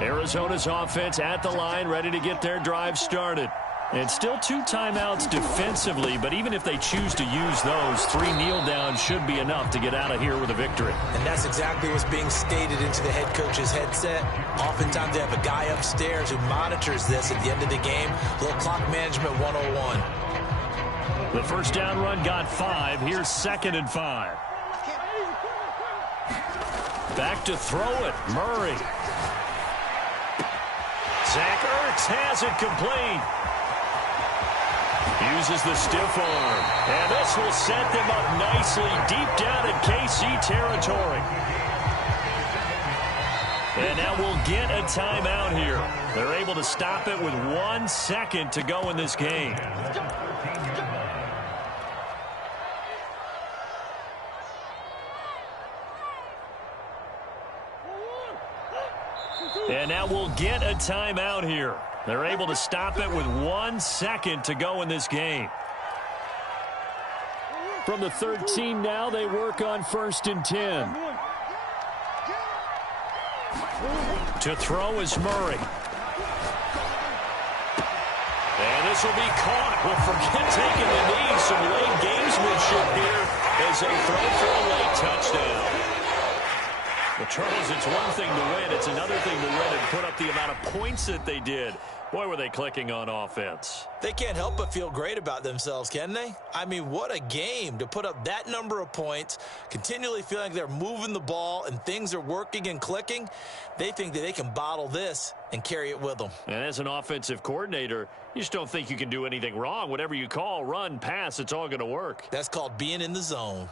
Arizona's offense at the line, ready to get their drive started. And still 2 timeouts defensively, but even if they choose to use those, 3 kneel downs should be enough to get out of here with a victory. And that's exactly what's being stated into the head coach's headset. Oftentimes they have a guy upstairs who monitors this at the end of the game. A little clock management 101. The first down run got 5. Here's 2nd and 5. Back to throw it. Murray. Zach Ertz has it complete. Uses the stiff arm. And this will set them up nicely deep down in KC territory. And now we'll get a timeout here. They're able to stop it with 1 second to go in this game. And now we'll get a timeout here. They're able to stop it with 1 second to go in this game. From the 13 now, they work on 1st and 10. To throw is Murray. And this will be caught. Well, forget taking the knee. Some late gamesmanship here as they throw for a late touchdown. Well, Charles, it's one thing to win. It's another thing to win and put up the amount of points that they did. Boy, were they clicking on offense. They can't help but feel great about themselves, can they? I mean, what a game to put up that number of points, continually feeling like they're moving the ball and things are working and clicking. They think that they can bottle this and carry it with them. And as an offensive coordinator, you just don't think you can do anything wrong. Whatever you call, run, pass, it's all going to work. That's called being in the zone.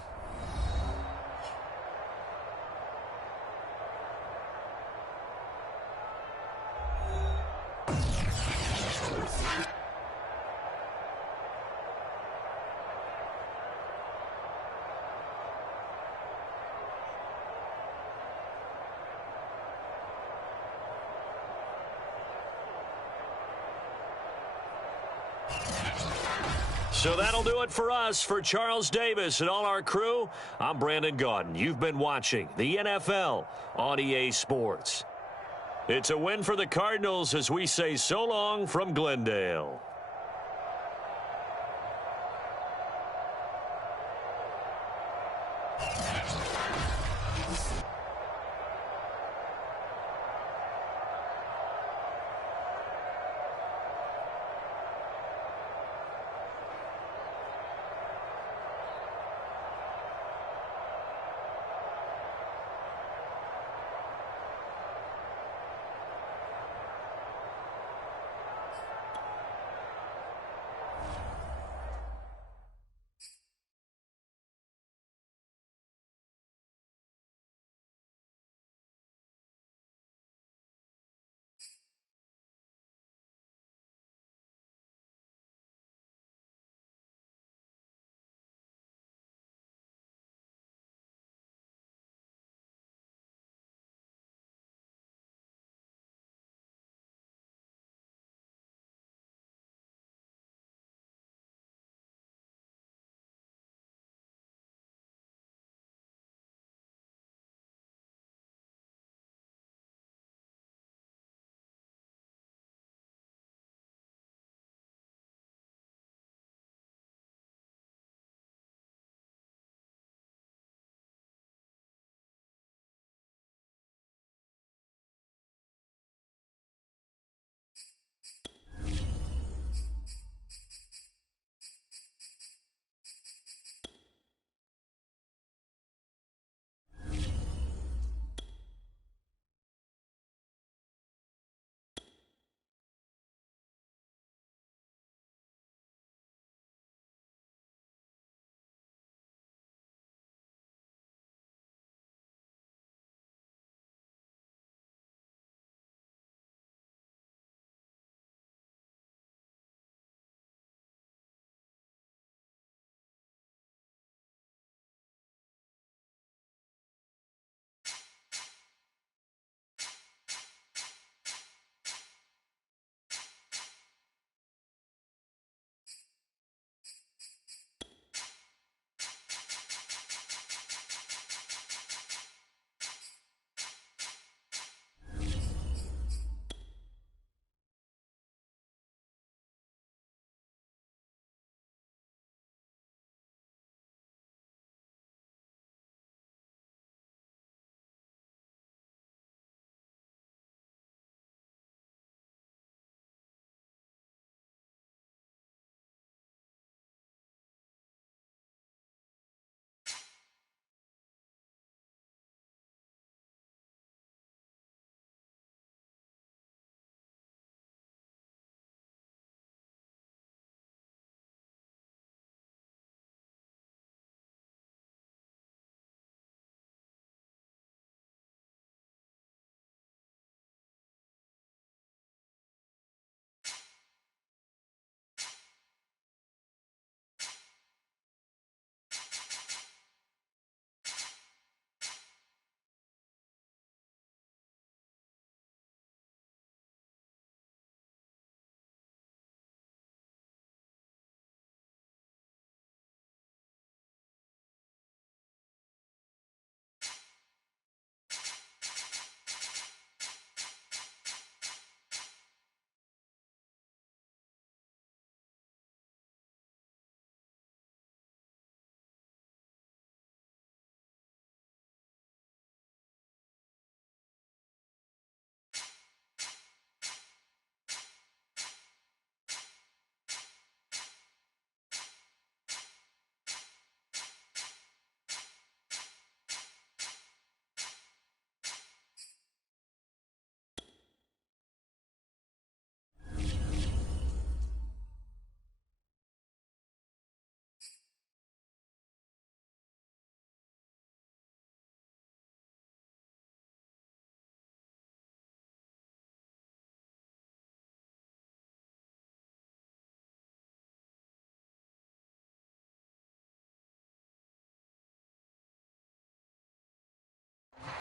So that'll do it for us. For Charles Davis and all our crew, I'm Brandon Gaudin. You've been watching the NFL on EA Sports. It's a win for the Cardinals as we say so long from Glendale.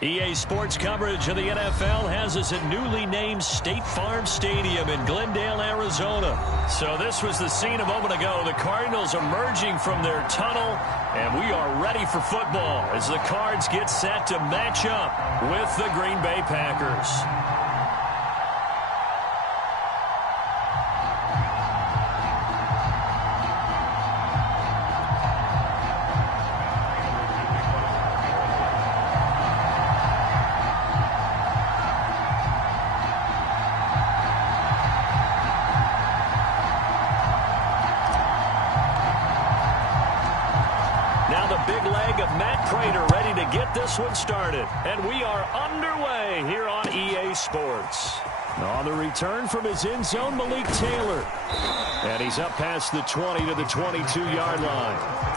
EA Sports coverage of the NFL has us at newly named State Farm Stadium in Glendale, Arizona. So this was the scene a moment ago. The Cardinals emerging from their tunnel, and we are ready for football as the Cards get set to match up with the Green Bay Packers. Now the big leg of Matt Prater ready to get this one started. And we are underway here on EA Sports. On the return from his end zone, Malik Taylor. And he's up past the 20 to the 22-yard line.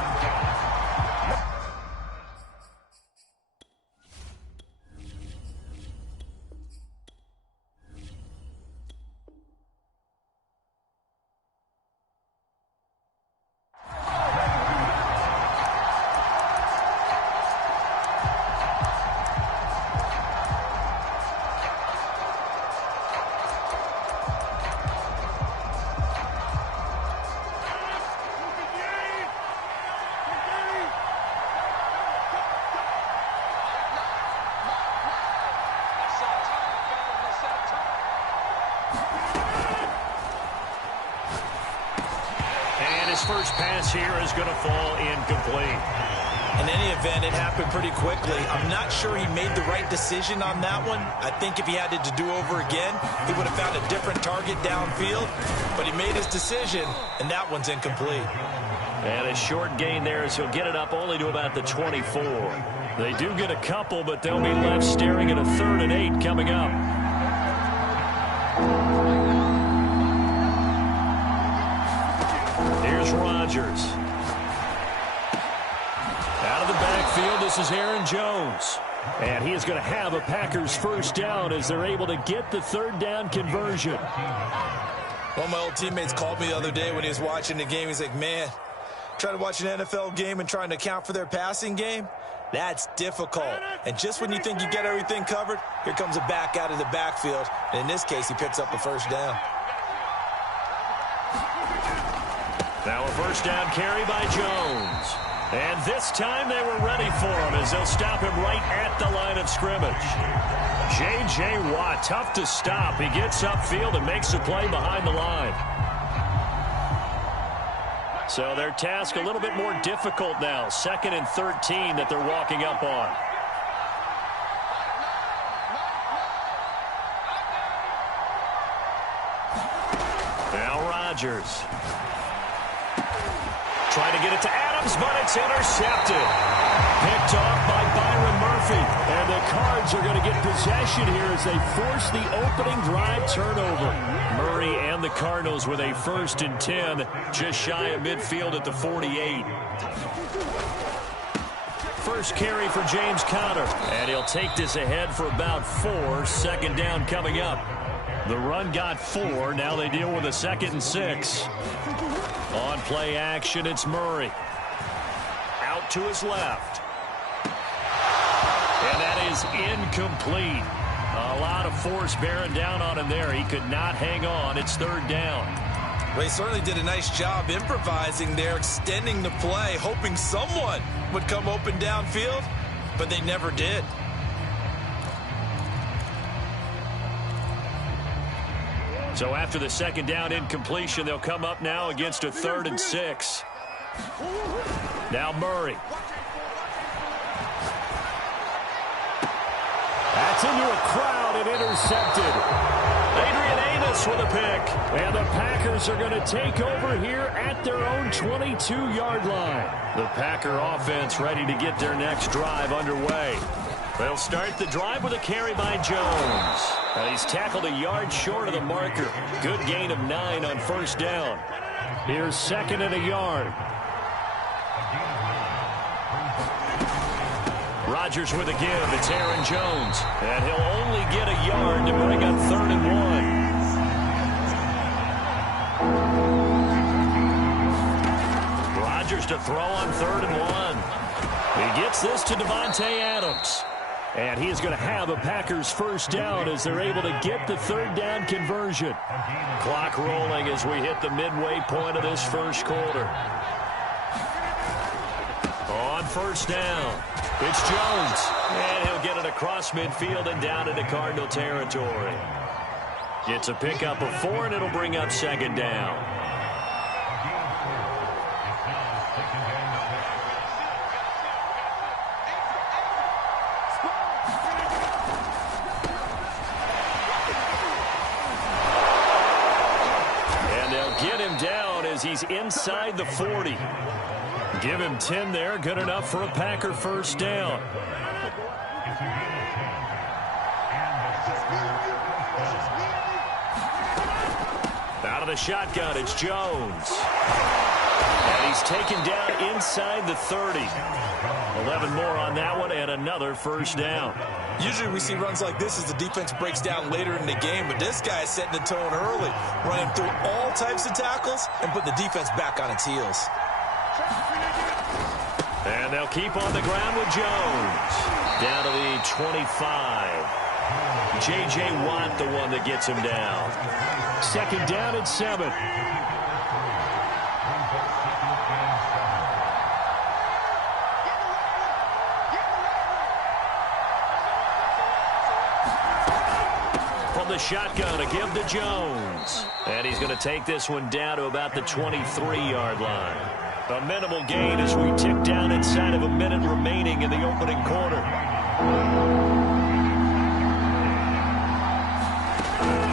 First pass here is going to fall incomplete. In any event, it happened pretty quickly. I'm not sure he made the right decision on that one. I think if he had it to do over again, he would have found a different target downfield. But he made his decision, and that one's incomplete. And a short gain there as he'll get it up only to about the 24. They do get a couple, but they'll be left staring at a 3rd and 8 coming up. Here's Rodgers. Out of the backfield, this is Aaron Jones. And he is going to have a Packers first down as they're able to get the 3rd down conversion. One of my old teammates called me the other day when he was watching the game. He's like, man, trying to watch an NFL game and trying to account for their passing game, that's difficult. And just when you think you get everything covered, here comes a back out of the backfield. And in this case, he picks up a first down. Now a first down carry by Jones. And this time they were ready for him as they'll stop him right at the line of scrimmage. J.J. Watt, tough to stop. He gets upfield and makes a play behind the line. So their task a little bit more difficult now. 2nd and 13 that they're walking up on. Now Rodgers. Trying to get it to Adams, but it's intercepted. Picked off by Byron Murphy. And the Cards are going to get possession here as they force the opening drive turnover. Murray and the Cardinals with a 1st and 10, just shy of midfield at the 48. First carry for James Conner. And he'll take this ahead for about 4. 2nd down coming up. The run got 4. Now they deal with a 2nd and 6. On play action, it's Murray. Out to his left. And that is incomplete. A lot of force bearing down on him there. He could not hang on. It's 3rd down. Well, he certainly did a nice job improvising there, extending the play, hoping someone would come open downfield, but they never did. So after the 2nd down incompletion, they'll come up now against a 3rd and 6. Now Murray. That's into a crowd and intercepted. Adrian Amos with a pick. And the Packers are going to take over here at their own 22-yard line. The Packer offense ready to get their next drive underway. They'll start the drive with a carry by Jones. And he's tackled a yard short of the marker. Good gain of 9 on 1st down. Here's 2nd and a yard. Rodgers with a give. It's Aaron Jones. And he'll only get a yard to bring up 3rd and 1. Rodgers to throw on 3rd and 1. He gets this to Davante Adams. And he is going to have a Packers first down as they're able to get the third down conversion. Clock rolling as we hit the midway point of this first quarter. On first down, it's Jones. And he'll get it across midfield and down into Cardinal territory. It's a pickup of 4, and it'll bring up second down. And they'll get him down as he's inside the 40. Give him 10 there. Good enough for a Packer first down. Out of the shotgun, it's Jones. And he's taken down inside the 30. 11 more on that one and another first down. Usually we see runs like this as the defense breaks down later in the game, but this guy is setting the tone early, running through all types of tackles and putting the defense back on its heels. And they'll keep on the ground with Jones. Down to the 25. J.J. Watt, the one that gets him down. Second down and 7. From the shotgun, a give to Jones. And he's going to take this one down to about the 23-yard line. A minimal gain as we tick down inside of a minute remaining in the opening quarter.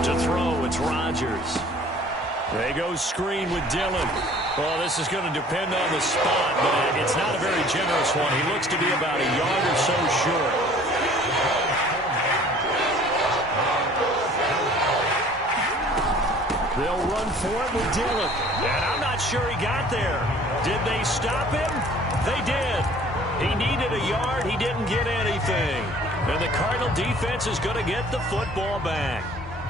To throw, it's Rodgers. They go screen with Dillon. Well, this is going to depend on the spot, but it's not a very generous one. He looks to be about a yard or so short. They'll run for it with Dillon. And I'm not sure he got there. Did they stop him? They did. He needed a yard. He didn't get anything. And the Cardinal defense is going to get the football back.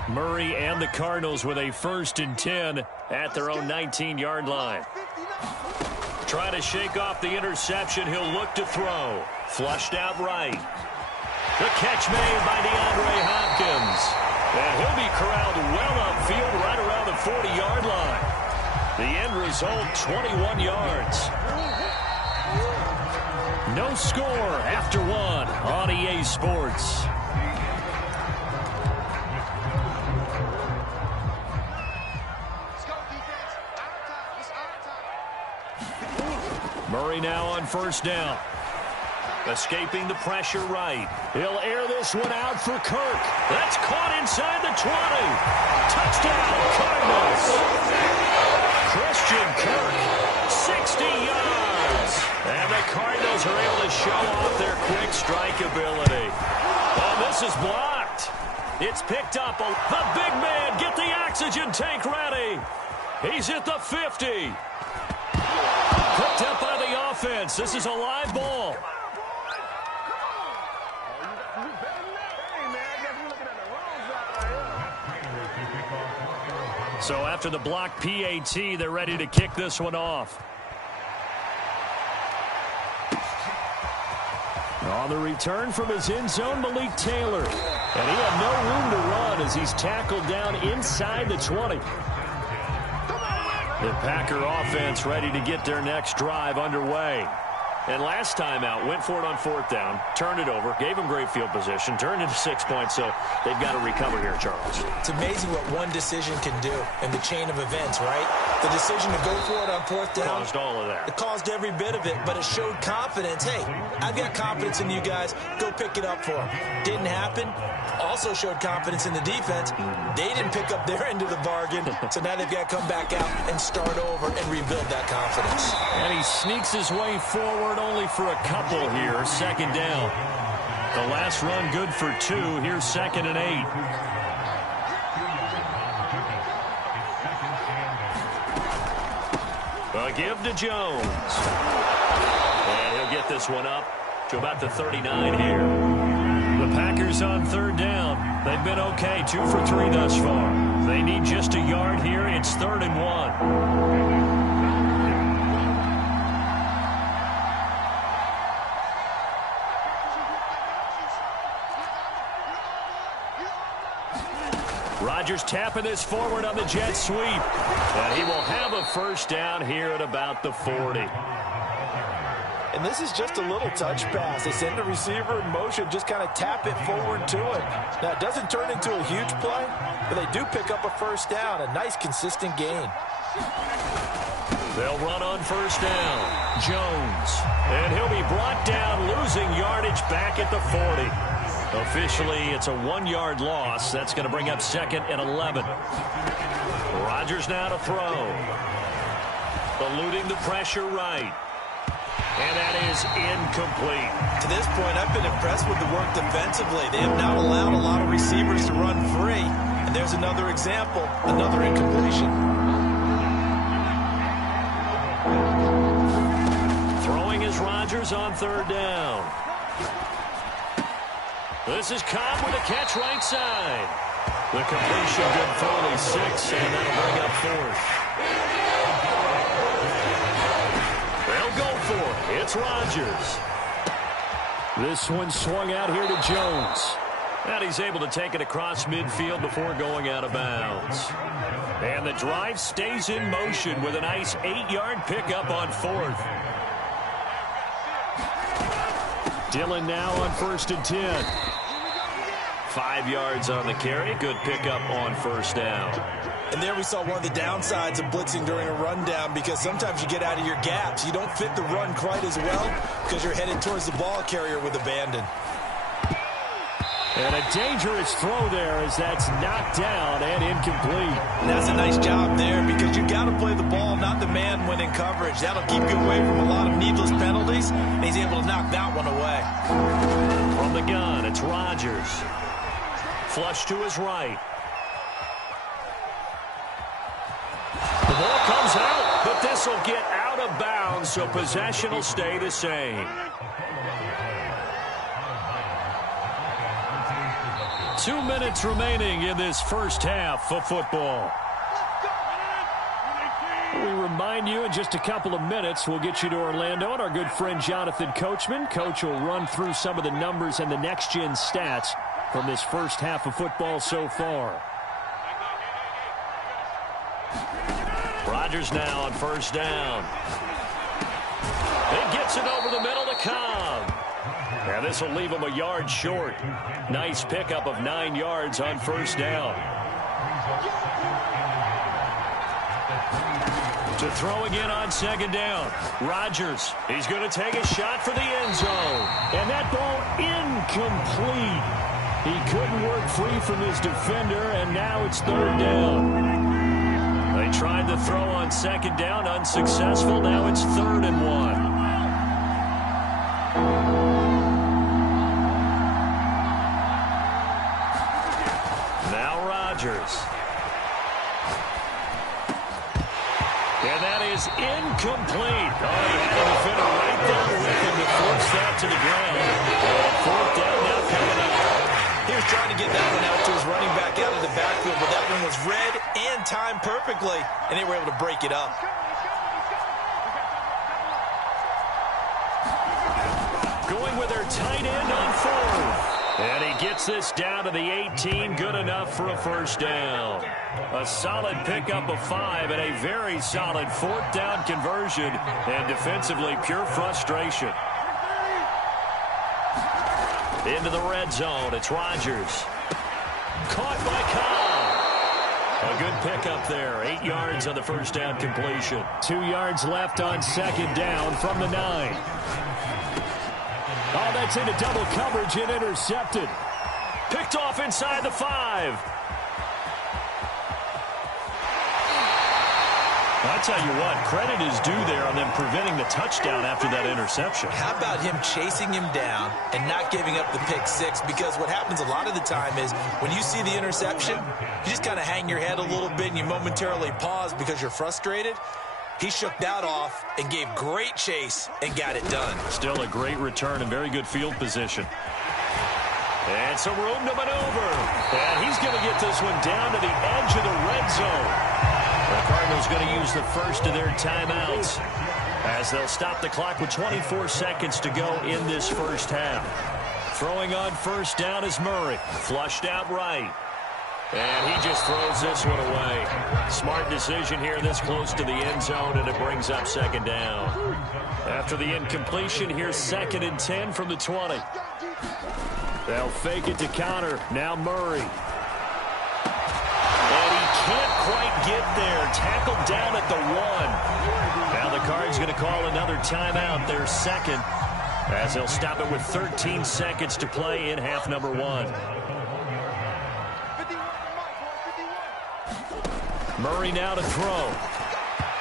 Murray and the Cardinals with a 1st and 10 at their own 19-yard line. Trying to shake off the interception. He'll look to throw. Flushed out right. The catch made by DeAndre Hopkins. And he'll be corralled well upfield right around the 40-yard line. The end result, 21 yards. No score after 1 on EA Sports. Murray now on first down. Escaping the pressure right. He'll air this one out for Kirk. That's caught inside the 20. Touchdown, Cardinals. Christian Kirk, 60 yards. And the Cardinals are able to show off their quick strike ability. Oh, this is blocked. It's picked up. The big man, get the oxygen tank ready. He's at the 50. Picked up by the offense. This is a live ball. So after the block PAT, they're ready to kick this one off. On the return from his end zone, Malik Taylor. And he had no room to run as he's tackled down inside the 20. The Packer offense ready to get their next drive underway. And last time out, went for it on 4th down, turned it over, gave him great field position, turned into 6 points, so they've got to recover here, Charles. It's amazing what one decision can do in the chain of events, right? The decision to go for it on 4th down. Caused all of that. It caused every bit of it, but it showed confidence. Hey, I've got confidence in you guys. Go pick it up for them. Didn't happen. Also showed confidence in the defense. They didn't pick up their end of the bargain, so now they've got to come back out and start over and rebuild that confidence. And he sneaks his way forward only for a couple here. 2nd down. The last run good for 2. Here's 2nd and 8. A give to Jones. And he'll get this one up to about the 39 here. The Packers on 3rd down. They've been okay, 2 for 3 thus far. They need just a yard here. It's 3rd and 1. Rodgers tapping this forward on the jet sweep. And he will have a first down here at about the 40. And this is just a little touch pass. They send the receiver in motion, just kind of tap it forward to him. Now, it doesn't turn into a huge play, but they do pick up a first down, a nice, consistent gain. They'll run on first down. Jones. And he'll be brought down, losing yardage back at the 40. Officially, it's a 1-yard loss. That's going to bring up 2nd and 11. Rodgers now to throw. Eluding the pressure right. And that is incomplete. To this point, I've been impressed with the work defensively. They have not allowed a lot of receivers to run free. And there's another example, another incompletion. Throwing is Rodgers on 3rd down. This is Cobb with a catch right side. The completion good for only 6, and that'll bring up 4th. They'll go for it. It's Rodgers. This one swung out here to Jones. And he's able to take it across midfield before going out of bounds. And the drive stays in motion with a nice 8-yard pickup on 4th. Dillon now on 1st and 10. 5 yards on the carry. Good pickup on 1st down. And there we saw one of the downsides of blitzing during a rundown, because sometimes you get out of your gaps. You don't fit the run quite as well because you're headed towards the ball carrier with abandon. And a dangerous throw there as that's knocked down and incomplete. And that's a nice job there, because you got to play the ball, not the man when in coverage. That'll keep you away from a lot of needless penalties, and he's able to knock that one away. From the gun, it's Rodgers. Flush to his right. The ball comes out, but this will get out of bounds, so possession will stay the same. 2 minutes remaining in this first half of football. We remind you in just a couple of minutes we'll get you to Orlando and our good friend Jonathan Coachman. Coach will run through some of the numbers and the next-gen stats from this first half of football so far. Rodgers now on 1st down. He gets it over the middle to Cobb. And this will leave him a yard short. Nice pickup of 9 yards on 1st down. To throw again on 2nd down. Rodgers, he's going to take a shot for the end zone. And that ball incomplete. He couldn't work free from his defender, and now it's 3rd down. They tried to throw on 2nd down, unsuccessful. Now it's 3rd and 1. Now Rodgers. And that is incomplete. Oh, he had a defender right there with him to force that to the ground. And 4th down now coming up. He was trying to get that one out to his running back out of the backfield, but that one was read and timed perfectly, and they were able to break it up. Going with their tight end on 4th. And he gets this down to the 18, good enough for a first down. A solid pickup of 5 and a very solid 4th down conversion, and defensively pure frustration. Into the red zone, it's Rodgers. Caught by Cobb. A good pickup there, 8 yards on the first down completion. 2 yards left on 2nd down from the 9. Oh, that's into double coverage and intercepted. Picked off inside the 5. I'll tell you what, credit is due there on them preventing the touchdown after that interception. How about him chasing him down and not giving up the pick 6? Because what happens a lot of the time is when you see the interception, you just kind of hang your head a little bit and you momentarily pause because you're frustrated. He shook that off and gave great chase and got it done. Still a great return and very good field position. And some room to maneuver. And he's going to get this one down to the edge of the red zone. The Cardinals going to use the first of their timeouts as they'll stop the clock with 24 seconds to go in this first half. Throwing on 1st down is Murray. Flushed out right. And he just throws this one away. Smart decision here this close to the end zone, and it brings up second down. After the incompletion, here's 2nd and 10 from the 20. They'll fake it to Connor. Now Murray. And he can't quite get there. Tackled down at the 1. Now the Cards going to call another timeout, their second, as they'll stop it with 13 seconds to play in half number 1. Murray now to throw.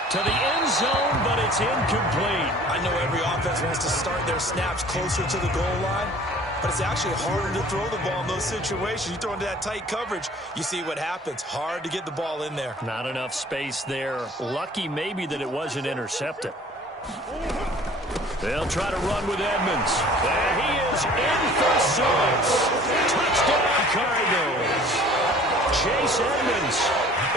To the end zone, but it's incomplete. I know every offense wants to start their snaps closer to the goal line, but it's actually harder to throw the ball in those situations. You throw into that tight coverage, you see what happens. Hard to get the ball in there. Not enough space there. Lucky maybe that it wasn't intercepted. They'll try to run with Edmonds. And he is in for 6. Touchdown Cardinals. Chase Edmonds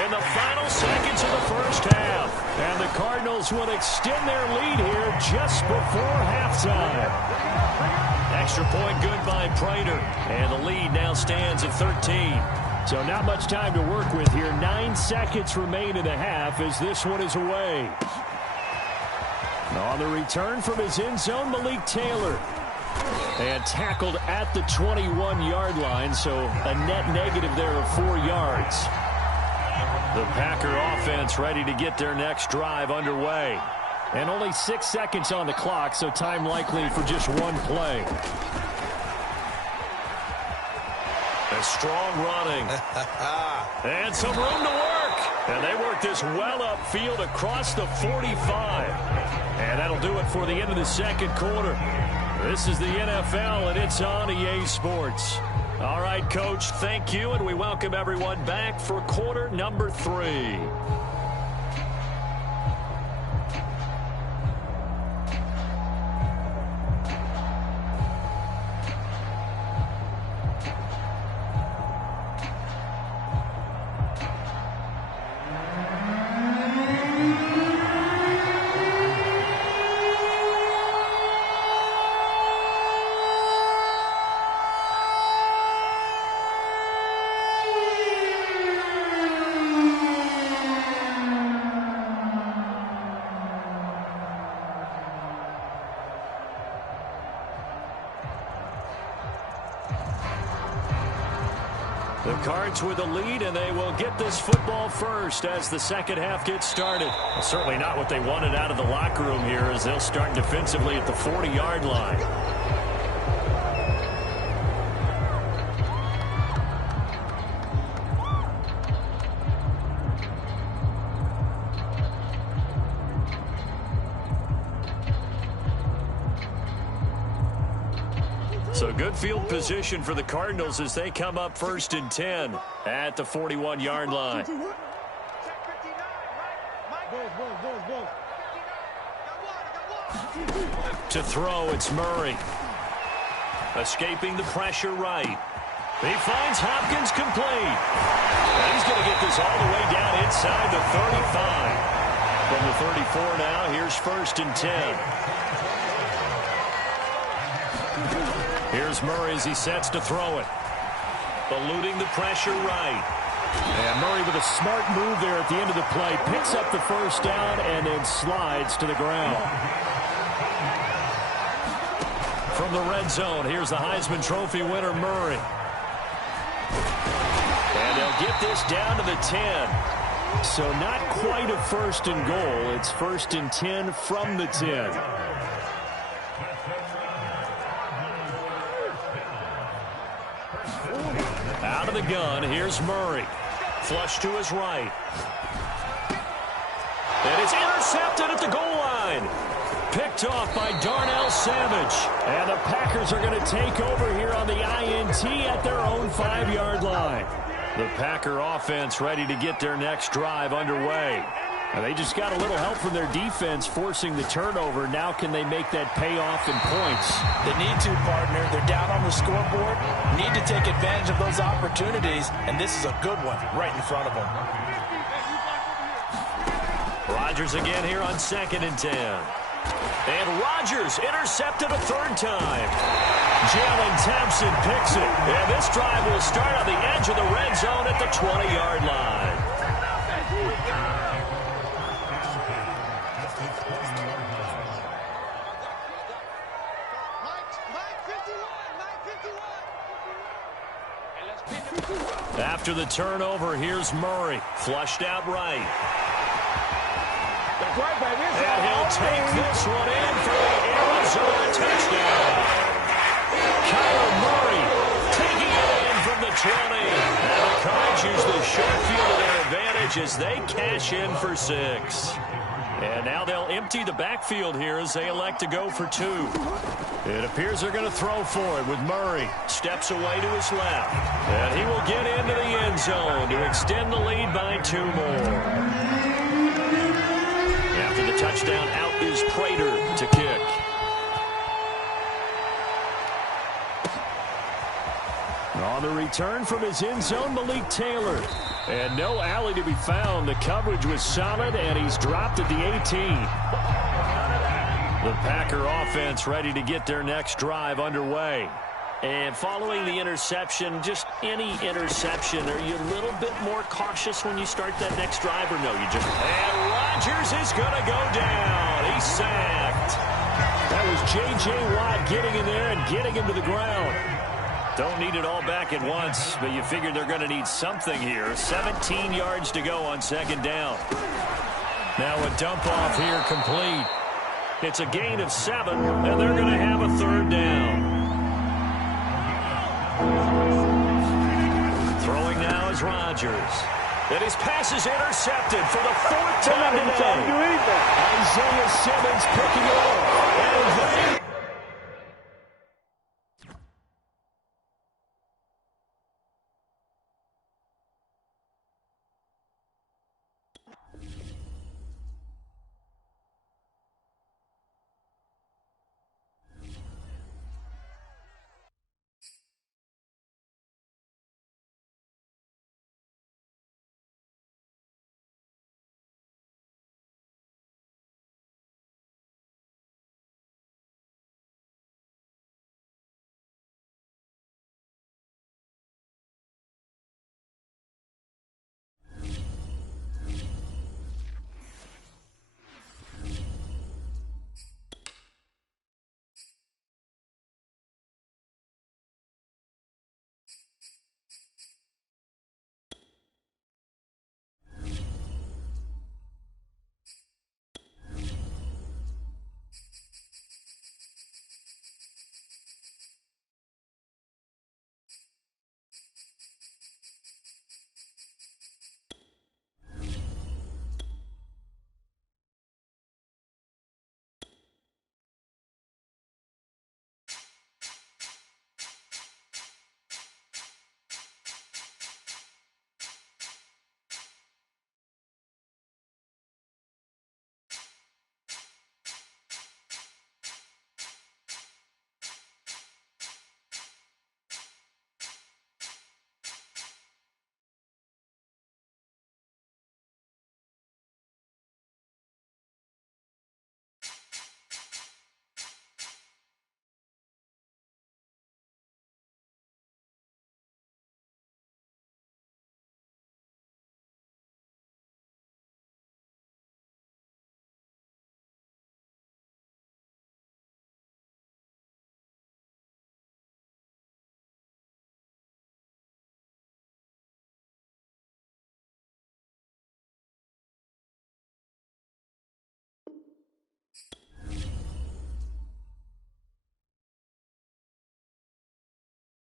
in the final seconds of the first half. And the Cardinals will extend their lead here just before halftime. Extra point good by Prater. And the lead now stands at 13. So not much time to work with here. 9 seconds remain in the half as this one is away. On the return from his end zone, Malik Taylor. And tackled at the 21-yard line, so a net negative there of 4 yards. The Packer offense ready to get their next drive underway. And only 6 seconds on the clock, so time likely for just one play. A strong running. And some room to work. And they work this well upfield across the 45. And that'll do it for the end of the second quarter. This is the NFL, and it's on EA Sports. All right, Coach, thank you, and we welcome everyone back for quarter number 3. The Cards with the lead, and they will get this football first as the second half gets started. Well, certainly not what they wanted out of the locker room here as they'll start defensively at the 40-yard line. So good field position for the Cardinals as they come up 1st and 10 at the 41-yard line. To throw, it's Murray. Escaping the pressure right. He finds Hopkins complete. And he's going to get this all the way down inside the 35. From the 34 now, here's 1st and 10. Here's Murray as he sets to throw it. Eluding the pressure right. And Murray with a smart move there at the end of the play. Picks up the first down and then slides to the ground. From the red zone, here's the Heisman Trophy winner, Murray. And they'll get this down to the 10. So not quite a 1st and goal. It's 1st and 10 from the 10. Out of the gun, here's Murray. Flush to his right. And it's intercepted at the goal line. Picked off by Darnell Savage. And the Packers are going to take over here on the INT at their own 5-yard line. The Packer offense ready to get their next drive underway. And they just got a little help from their defense forcing the turnover. Now can they make that pay off in points? They need to, partner. They're down on the scoreboard. Need to take advantage of those opportunities, and this is a good one right in front of them. Rodgers again here on 2nd and 10. And Rodgers intercepted a 3rd time. Jalen Thompson picks it. And this drive will start on the edge of the red zone at the 20-yard line. After the turnover, here's Murray. Flushed out right. And he'll take this one in for the Arizona touchdown. Kyler Murray taking it in from the 20. And the Cards use the short field to their advantage as they cash in for 6. And now they'll empty the backfield here as they elect to go for 2. It appears they're going to throw for it with Murray. Steps away to his left. And he will get into the end zone to extend the lead by 2 more. After the touchdown, out is Prater to kick. On the return from his end zone, Malik Taylor. And no alley to be found. The coverage was solid, and he's dropped at the 18. The Packer offense ready to get their next drive underway. And following the interception, just any interception, are you a little bit more cautious when you start that next drive, or no? You just... And Rodgers is going to go down. He's sacked. That was J.J. Watt getting in there and getting him to the ground. Don't need it all back at once, but you figure they're going to need something here. 17 yards to go on second down. Now a dump off here complete. It's a gain of 7, and they're going to have a third down. Throwing now is Rodgers. And his pass is intercepted for the 4th time today. Isaiah Simmons picking it up. And they